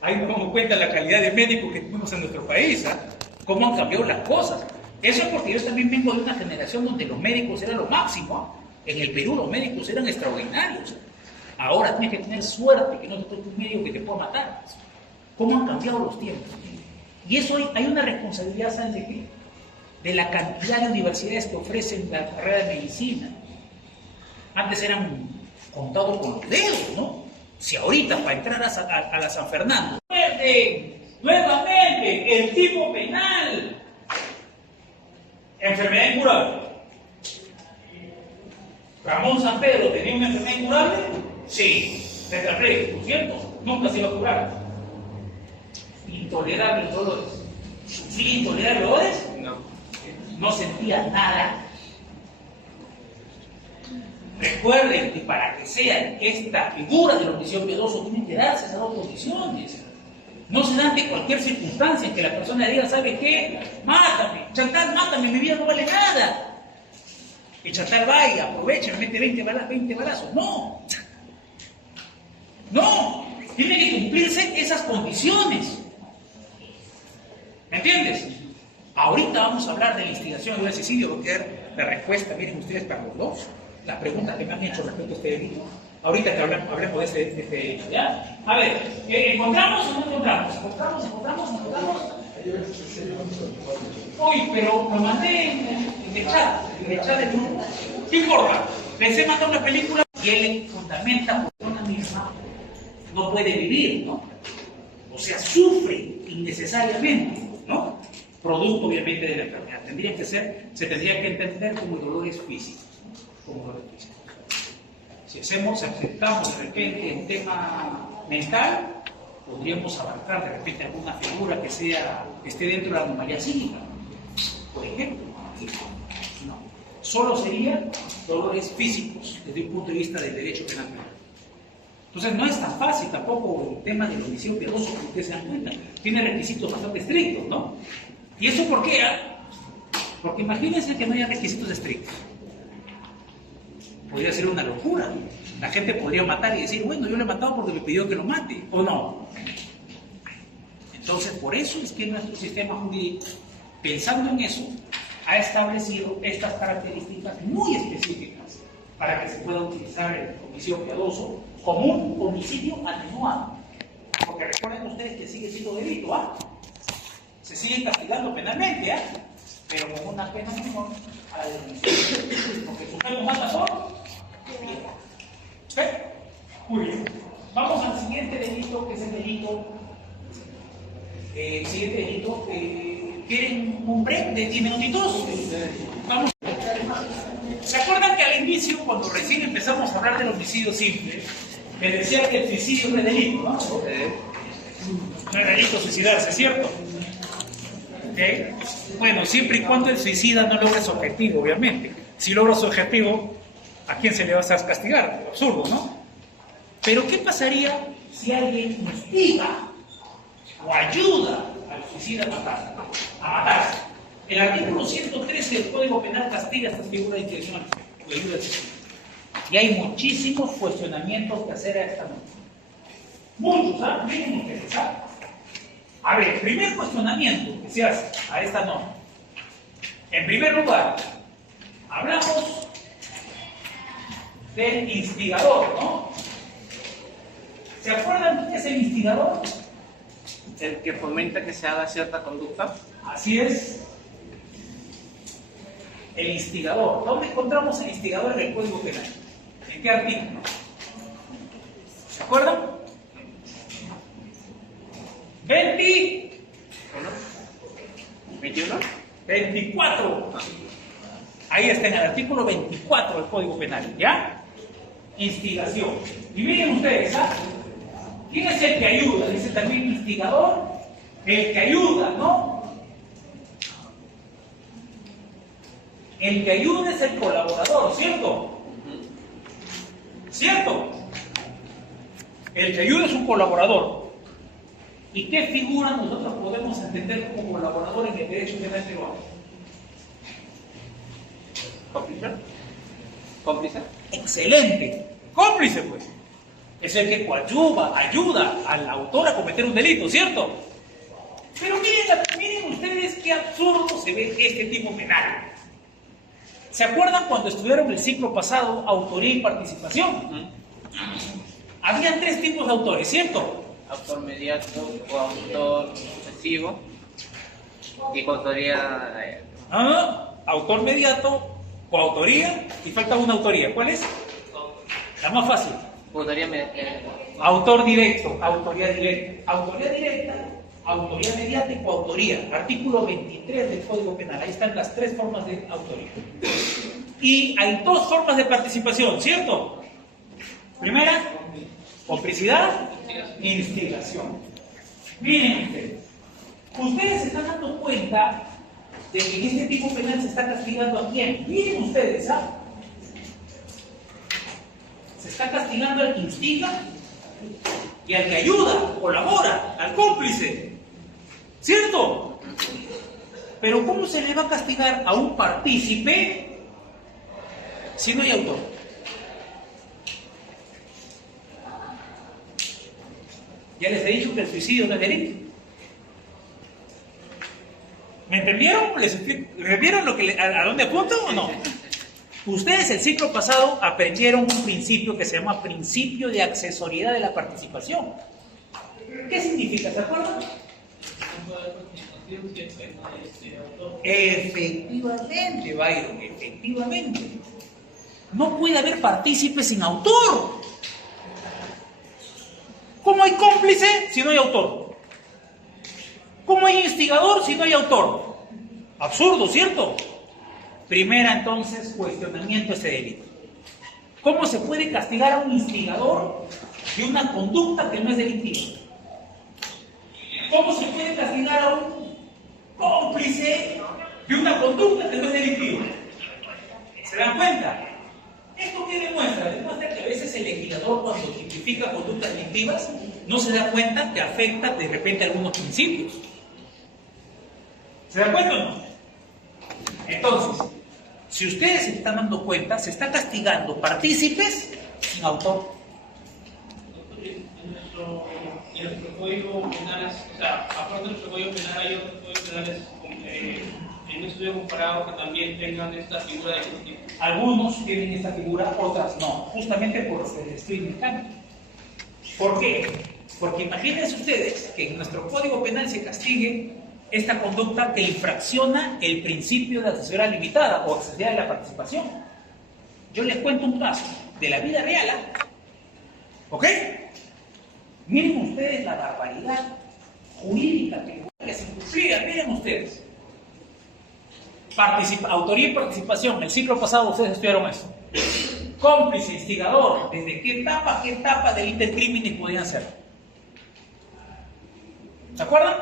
De la calidad de médicos que tenemos en nuestro país. Cómo han cambiado las cosas. Eso es porque yo también vengo de una generación donde los médicos eran lo máximo. En el Perú los médicos eran extraordinarios. Ahora tienes que tener suerte que no te toque un médico que te pueda matar. ¿Cómo han cambiado los tiempos? Y eso hay una responsabilidad, ¿sabes de qué? De la cantidad de universidades que ofrecen la carrera de medicina. Antes eran contados con los dedos, ¿no? Si ahorita para entrar a la San Fernando, nuevamente, el tipo penal, enfermedad incurable. Ramón San Pedro tenía una enfermedad incurable, sí, tetrapléjico, ¿cierto? Nunca se iba a curar. Intolerables dolores. ¿Sí, intolerables dolores? No sentía nada. Recuerden que para que sea esta figura del homicidio piadoso tienen que darse esas dos condiciones. No se dan de cualquier circunstancia en que la persona diga, ¿sabe qué? Mátame, Chantal, mátame, mi vida no vale nada. Y Chantal va y aprovecha, me mete 20 balazos. No. Tienen que cumplirse esas condiciones. ¿Me entiendes? Ahorita vamos a hablar de la instigación del suicidio, voy a dar la respuesta, miren ustedes, para los dos, las preguntas que me han hecho respecto a este delito. Ahorita que hablemos de este delito, ¿ya? A ver, ¿encontramos o no encontramos? ¿Encontramos? Uy, pero lo mandé en el chat del grupo. ¿Qué importa? Les he mandado una película y él fundamenta por una misma, no puede vivir, ¿no? O sea, sufre innecesariamente, ¿no? Producto obviamente de la enfermedad. Se tendría que entender como dolores físicos. Si aceptamos de repente el tema mental, podríamos abarcar de repente alguna figura que esté dentro de la anomalía psíquica. Por ejemplo, no. Solo serían dolores físicos desde un punto de vista del derecho penal. Entonces no es tan fácil tampoco el tema del homicidio piadoso, como ustedes se dan cuenta. Tiene requisitos bastante estrictos, ¿no? ¿Y eso por qué? Porque imagínense que no haya requisitos estrictos. Podría ser una locura. La gente podría matar y decir, bueno, yo le he matado porque me pidió que lo mate, o no. Entonces, por eso es que nuestro sistema jurídico, pensando en eso, ha establecido estas características muy específicas para que se pueda utilizar el homicidio piadoso como un homicidio atenuado. Porque recuerden ustedes que sigue siendo delito, ¿ah? Se sigue castigando penalmente, ¿ah? Pero con una pena menor a la del homicidio. Porque el sujeto mata solo. ¿Sí? Muy bien. Vamos al siguiente delito, que es el delito. ¿Quieren un break de 10 minutitos? Vamos. ¿Se acuerdan que al inicio, cuando recién empezamos a hablar del homicidio simple, me decía que el suicidio no es delito, ¿no? No es delito suicidarse, ¿cierto? ¿Okay? Bueno, siempre y cuando el suicida no logre su objetivo, obviamente. Si logra su objetivo, ¿a quién se le va a hacer castigar? Absurdo, ¿no? Pero ¿qué pasaría si alguien instiga o ayuda al suicida a matarse? El artículo 113 del Código Penal castiga estas figuras de intención de ayuda excesiva. Y hay muchísimos cuestionamientos que hacer a esta norma. Muchos, ¿ah? Miren ustedes, ¿ah? A ver, primer cuestionamiento que se hace a esta norma. En primer lugar, hablamos del instigador, ¿no? ¿Se acuerdan quién es el instigador? El que fomenta que se haga cierta conducta. Así es. El instigador. ¿Dónde encontramos el instigador en el Código Penal? ¿En qué artículo? ¿Se acuerdan? 21. 24. Ahí está en el artículo 24 del Código Penal, ¿ya? Instigación. Y miren ustedes, ¿ah? ¿Quién es el que ayuda? Dice también instigador, el que ayuda, ¿no? El que ayuda es el colaborador, ¿cierto? ¿Cierto? El que ayuda es un colaborador. ¿Y qué figura nosotros podemos entender como colaborador en el derecho penal peruano? ¿Cómplice? ¿Cómplice? Excelente. Cómplice, pues. Es el que coadyuva, ayuda al autor a cometer un delito, ¿cierto? Pero miren ustedes qué absurdo se ve este tipo penal. ¿Se acuerdan cuando estudiaron el ciclo pasado autoría y participación? Habían 3 tipos de autores, ¿cierto? Autor mediato, coautor sucesivo y coautoría. Autor mediato, coautoría y falta una autoría. ¿Cuál es? La más fácil. Coautoría mediata. Autor directo, autoría directa. Autoría directa, autoría mediata y coautoría. Artículo 23 del Código Penal. Ahí están las 3 formas de autoría. Y hay 2 formas de participación, ¿cierto? Primera, complicidad e instigación. Miren ustedes. Ustedes se están dando cuenta de que en este tipo penal se está castigando a quién. Miren ustedes, ¿ah? Se está castigando al que instiga y al que ayuda, colabora, al cómplice. ¿Cierto? Pero ¿cómo se le va a castigar a un partícipe si no hay autor? Ya les he dicho que el suicidio no es delito. ¿Me entendieron? ¿Vieron a dónde apunto o no? Ustedes el ciclo pasado aprendieron un principio que se llama principio de accesoriedad de la participación. ¿Qué significa? ¿Se acuerdan? Efectivamente, Byron, efectivamente. No puede haber partícipe sin autor. ¿Cómo hay cómplice si no hay autor? ¿Cómo hay instigador si no hay autor? Absurdo, ¿cierto? Primera, entonces, cuestionamiento a ese delito. ¿Cómo se puede castigar a un instigador de una conducta que no es delictiva? ¿Cómo se puede castigar a un cómplice de una conducta que no es delictiva? ¿Se dan cuenta? ¿Esto qué demuestra? Demuestra que a veces el legislador, cuando tipifica conductas delictivas, no se da cuenta que afecta de repente algunos principios. ¿Se dan cuenta o no? Entonces, si ustedes se están dando cuenta, se está castigando partícipes sin autor. En nuestro código penal, o sea, aparte de nuestro código penal, hay otros códigos penales en un estudio comparado que también tengan esta figura de este tipo. Algunos tienen esta figura, otras no, justamente por lo que les estoy indicando. ¿Por qué? Porque imagínense ustedes que en nuestro código penal se castigue esta conducta que infracciona el principio de accesibilidad limitada o accesibilidad de la participación. Yo les cuento un caso de la vida real, ¿ok? Miren ustedes la barbaridad jurídica que se incurría. Miren ustedes. Autoría y participación. El ciclo pasado ustedes estudiaron eso. Cómplice, instigador. ¿Desde qué etapa del intercrímenes podían ser? ¿Se acuerdan?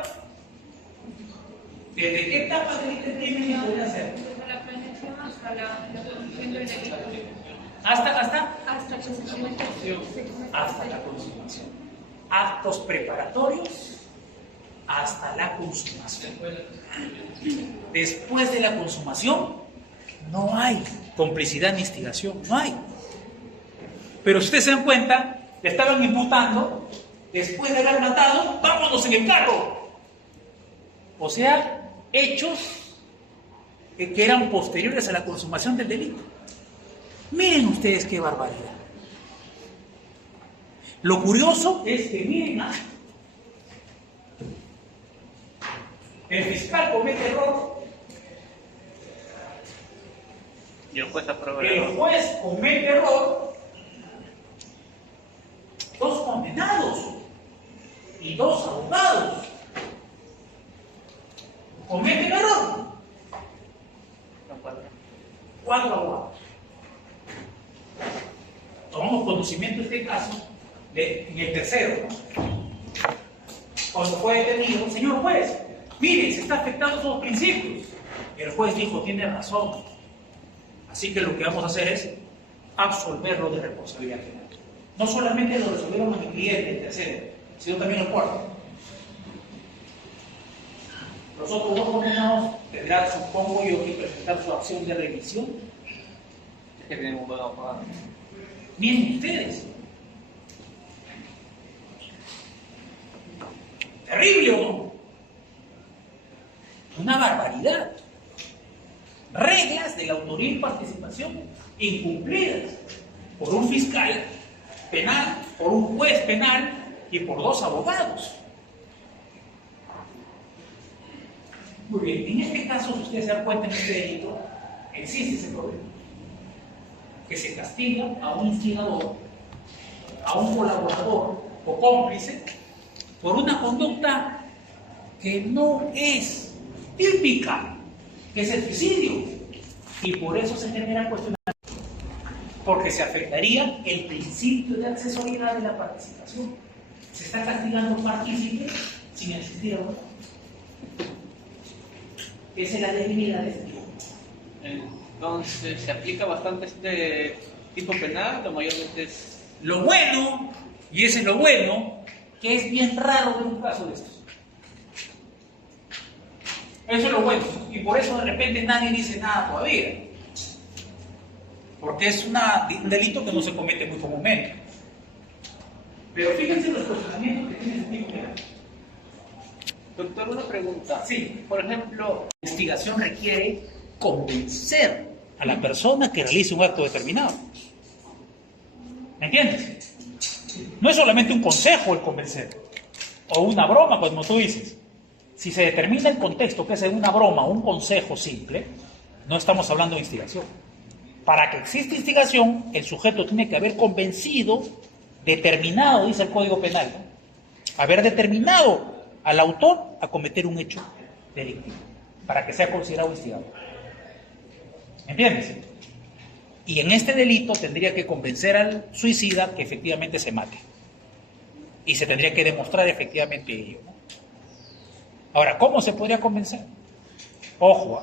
¿Desde qué etapa del intercrímenes podían ser? Desde la planeación hasta la comisión del delito. ¿Hasta Hasta la consumación. la consumación. Actos preparatorios hasta la consumación. Después de la consumación, no hay complicidad ni instigación, no hay. Pero si ustedes se dan cuenta, le estaban imputando, después de haber matado, vámonos en el carro. O sea, hechos que eran posteriores a la consumación del delito. Miren ustedes qué barbaridad. Lo curioso es que miren, el fiscal comete error, Y el juez aprueba el el error. juez comete error, 2 condenados y 2 abogados cometen error, 4 abogados. Tomamos conocimiento de este caso en el tercero, ¿no? Cuando fue detenido, señor juez, mire, se está afectando esos principios. El juez dijo, tiene razón. Así que lo que vamos a hacer es absolverlo de responsabilidad penal. No solamente lo resolvieron a mi cliente, el tercero, sino también el cuarto. Los otros 2 condenados tendrán, supongo yo, que presentar su acción de revisión. Es que tenemos un buen abogado. Miren ustedes. ¿Terrible o no? Una barbaridad. Reglas de la autoría y participación incumplidas por un fiscal penal, por un juez penal y por 2 abogados. Muy bien, en este caso, si ustedes se dan cuenta en este delito, existe ese problema. Que se castiga a un instigador, a un colaborador o cómplice por una conducta que no es típica, que es el suicidio, y por eso se genera cuestionamiento, porque se afectaría el principio de accesoriedad de la participación. Se está castigando a un partícipe sin existir a otro. Esa es la debilidad de este tipo. Entonces, ¿se aplica bastante este tipo penal o mayormente es...? Lo bueno, y ese es lo bueno, que es bien raro ver un caso de estos. Eso es lo bueno, y por eso de repente nadie dice nada todavía. Porque es un delito que no se comete muy comúnmente. Pero fíjense los cuestionamientos que tiene este tipo penal. Doctor, una pregunta. Sí. Por ejemplo, La investigación requiere convencer a la persona que realice un acto determinado. ¿Me entiendes? No es solamente un consejo el convencer, o una broma, como tú dices. Si se determina el contexto que es una broma o un consejo simple, no estamos hablando de instigación. Para que exista instigación, el sujeto tiene que haber convencido, determinado, dice el Código Penal, ¿no? Haber determinado al autor a cometer un hecho delictivo, para que sea considerado instigador. ¿Entiendes? Y en este delito tendría que convencer al suicida que efectivamente se mate. Y se tendría que demostrar efectivamente ello, ¿no? Ahora, ¿cómo se podría convencer? Ojo,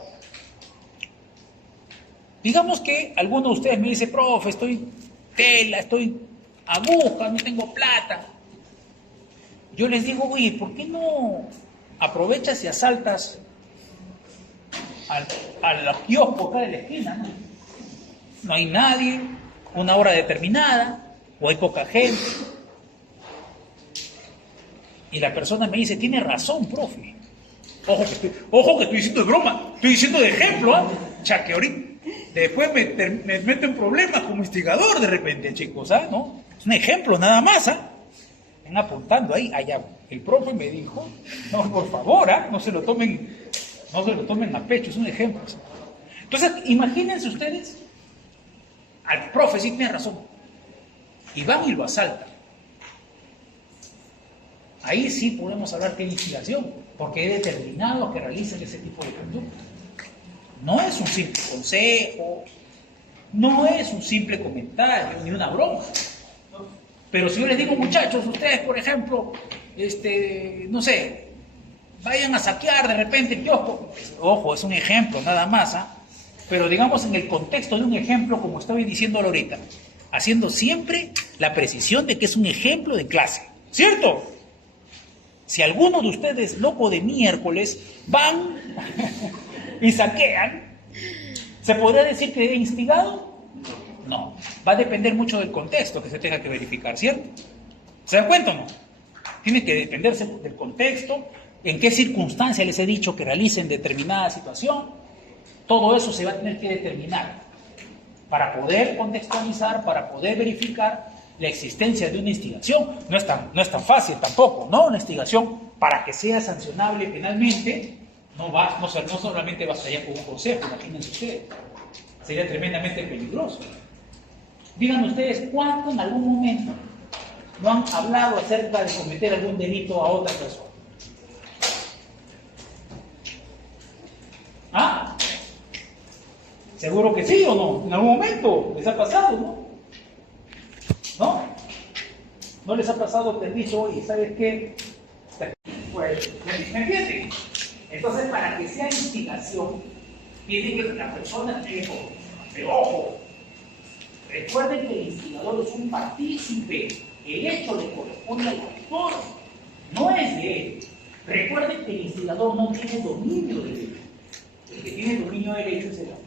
digamos que alguno de ustedes me dice, profe, estoy aguja, no tengo plata. Yo les digo, oye, ¿por qué no aprovechas y asaltas al kiosco acá de la esquina? No hay nadie, una hora determinada, o hay poca gente. Y la persona me dice, tiene razón, profe. Ojo que estoy diciendo de broma, estoy diciendo de ejemplo, ¿ah? Que ahorita después me meto en problemas como instigador de repente, chicos, ¿ah? ¿No? Es un ejemplo nada más, ¿ah? Están apuntando ahí, allá. El profe me dijo, no, por favor, ¿ah? No se lo tomen a pecho, es un ejemplo. Entonces, imagínense ustedes, al profe sí tiene razón, y van y lo asaltan. Ahí sí podemos hablar de instigación, porque he determinado que realicen ese tipo de conducta. No es un simple consejo, no es un simple comentario, ni una broma. Pero si yo les digo, muchachos, ustedes, por ejemplo, no sé, vayan a saquear de repente el kiosco. Ojo, es un ejemplo, nada más, ¿ah? Pero digamos en el contexto de un ejemplo, como estoy diciéndolo ahorita, haciendo siempre la precisión de que es un ejemplo de clase, ¿cierto? Si alguno de ustedes, loco de miércoles, van y saquean, ¿se podría decir que he instigado? No. Va a depender mucho del contexto que se tenga que verificar, ¿cierto? ¿Se dan cuenta o no? Tiene que dependerse del contexto, en qué circunstancias les he dicho que realicen determinada situación. Todo eso se va a tener que determinar para poder contextualizar, para poder verificar la existencia de una instigación. No es tan fácil tampoco, ¿no? Una instigación, para que sea sancionable penalmente, no solamente bastaría con un consejo, imagínense ustedes. Sería tremendamente peligroso. Díganme ustedes, ¿cuánto en algún momento no han hablado acerca de cometer algún delito a otra persona? ¿Ah? ¿Seguro que sí o no? En algún momento les ha pasado, ¿no? ¿No? ¿No les ha pasado que han dicho, oye, ¿sabes qué? Pues, ¿me entienden? Entonces, para que sea instigación, tiene que la persona tenga. Pero ojo, recuerden que el instigador es un partícipe. El hecho le corresponde al autor, no es de él. Recuerden que el instigador no tiene dominio del hecho. El que tiene dominio del hecho es el autor.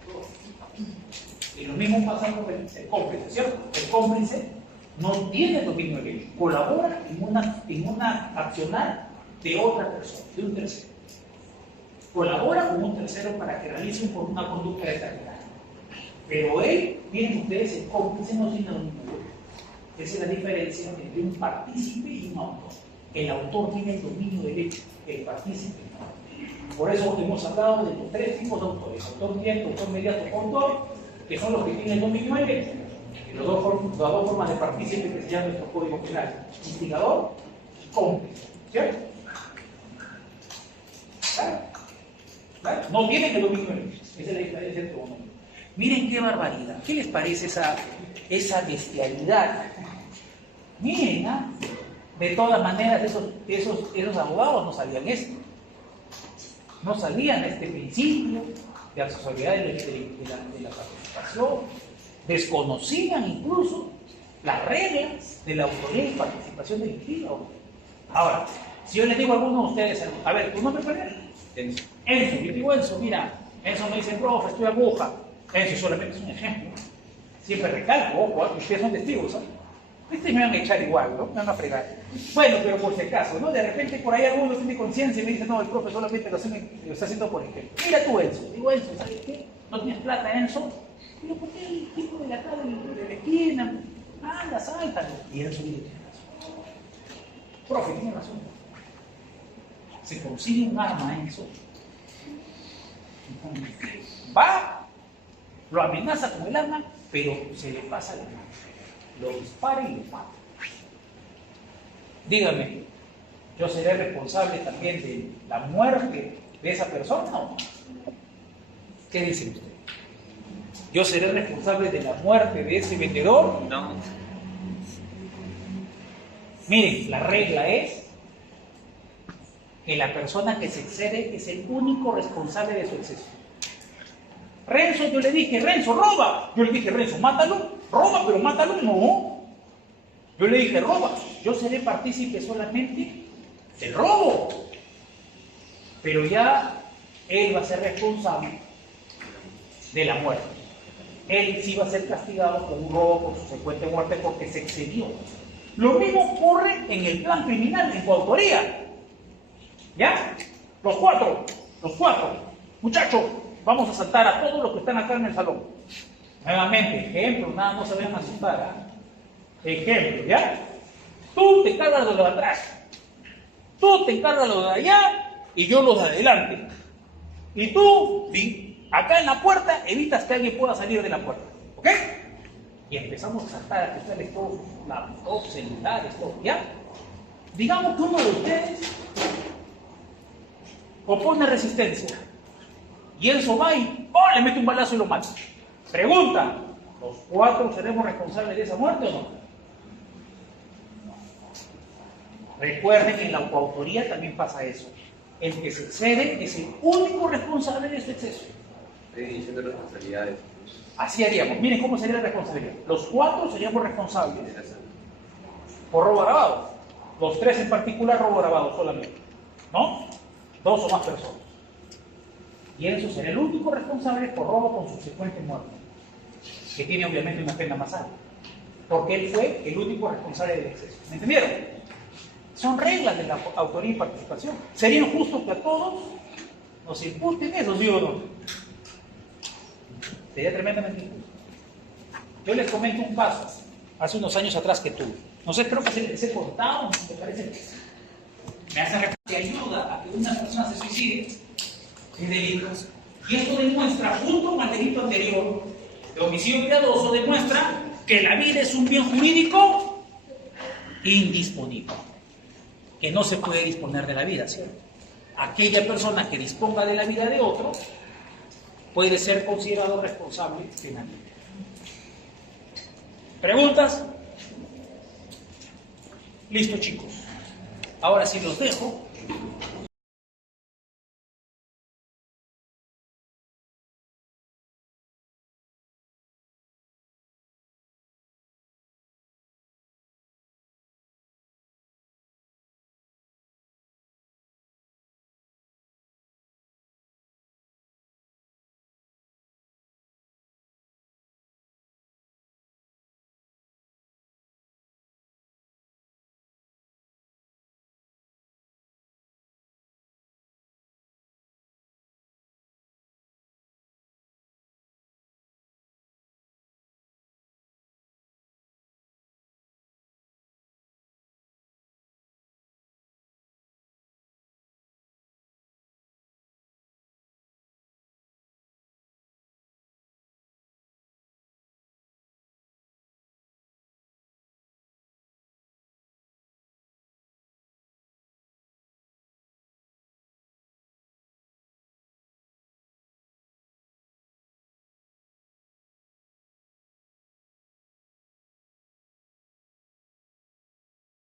Y lo mismo pasa con el cómplice, ¿cierto? El cómplice no tiene dominio del hecho. Colabora en una accionar de otra persona, de un tercero. Colabora con un tercero para que realice una conducta determinada. Pero él, miren ustedes, el cómplice no tiene dominio del hecho. Esa es la diferencia entre un partícipe y un autor. El autor tiene el dominio del hecho, el partícipe no. Por eso hemos hablado de los tres tipos de autores: autor directo, autor mediato, coautor, que son los que tienen el dominio del hecho. Y las dos formas de partícipe que se llama nuestro código penal: instigador y cómplice. ¿Cierto? ¿Claro? ¿Claro? No tienen el dominio del hecho. Esa es la diferencia entre uno. Miren qué barbaridad. ¿Qué les parece esa bestialidad? Miren, ¿ah? De todas maneras, esos abogados no sabían esto. No sabían este principio de accesoriedad de la participación. Desconocían incluso las reglas de la autoría y participación delictiva. Ahora, si yo les digo a alguno de ustedes, a ver, ¿tu nombre cuál es? Enzo. Enzo, yo digo Enzo, mira, Enzo me dice, profe, estoy aguja. Enzo solamente es un ejemplo. Siempre recalco, ojo, ustedes son testigos, ¿sabes? Me van a echar igual, ¿no? Me van a fregar. Bueno, pero por si acaso, ¿no? De repente por ahí alguno tiene conciencia y me dice, no, el profe solamente lo está haciendo por ejemplo. Mira tú, Enzo. Digo, Enzo, ¿sabes qué? ¿No tienes plata, Enzo? Digo, ¿por qué el tipo de la cara de la esquina? Anda, sáltalo. Y Enzo dice, tiene razón. Profe, tiene razón. Se consigue un arma, Enzo. Va, lo amenaza con el arma, pero se le pasa la mano. Lo dispara y lo mata. Dígame, ¿yo seré responsable también de la muerte de esa persona o no? ¿Qué dice usted? ¿Yo seré responsable de la muerte de ese vendedor? No. Miren, la regla es que la persona que se excede es el único responsable de su exceso. Renzo, yo le dije, Renzo, roba. Yo le dije, Renzo, mátalo. Roba, pero mátalo. No. Yo le dije, roba. Yo seré partícipe solamente del robo. Pero ya él va a ser responsable de la muerte. Él sí va a ser castigado con un robo, con subsecuente muerte, porque se excedió. Lo mismo ocurre en el plan criminal, en coautoría. ¿Ya? Los cuatro. Muchachos, vamos a asaltar a todos los que están acá en el salón. Nuevamente, ejemplo, nada, no se vayan a asustar. ¿Eh? Ejemplo, ¿ya? Tú te encargas de los de atrás. Tú te encargas de los de allá y yo los de adelante. Y tú, acá en la puerta, evitas que alguien pueda salir de la puerta. ¿Ok? Y empezamos a saltar a que ustedes todos, laptops, celulares, todo, ¿ya? Digamos que uno de ustedes opone resistencia. Y Enzo va y ¡oh!, le mete un balazo y lo mata. Pregunta, ¿los cuatro seremos responsables de esa muerte o no? Recuerden, en la coautoría también pasa eso. El que se excede es el único responsable de su exceso. Estoy diciendo responsabilidades. Así haríamos. Miren cómo sería la responsabilidad. Los cuatro seríamos responsables por robo agravado. Los 3 en particular, robo agravado solamente, ¿no? 2 o más personas. Y eso será el único responsable por robo con subsecuente muerte, que tiene obviamente una pena más alta, porque él fue el único responsable del exceso. ¿Me entendieron? Son reglas de la autoría y participación. Sería injusto que a todos nos imputen eso, ¿sí o no? Sería tremendamente injusto. Yo les comento un caso, hace unos años atrás que tuve. No sé, creo que se he contado, ¿me parece? Me hace referencia que ayuda a que una persona se suicide, es delito. Y esto demuestra, junto con el delito anterior, de homicidio piadoso, demuestra que la vida es un bien jurídico indisponible, que no se puede disponer de la vida, ¿cierto? Aquella persona que disponga de la vida de otro puede ser considerado responsable penalmente. ¿Preguntas? Listo, chicos. Ahora sí los dejo.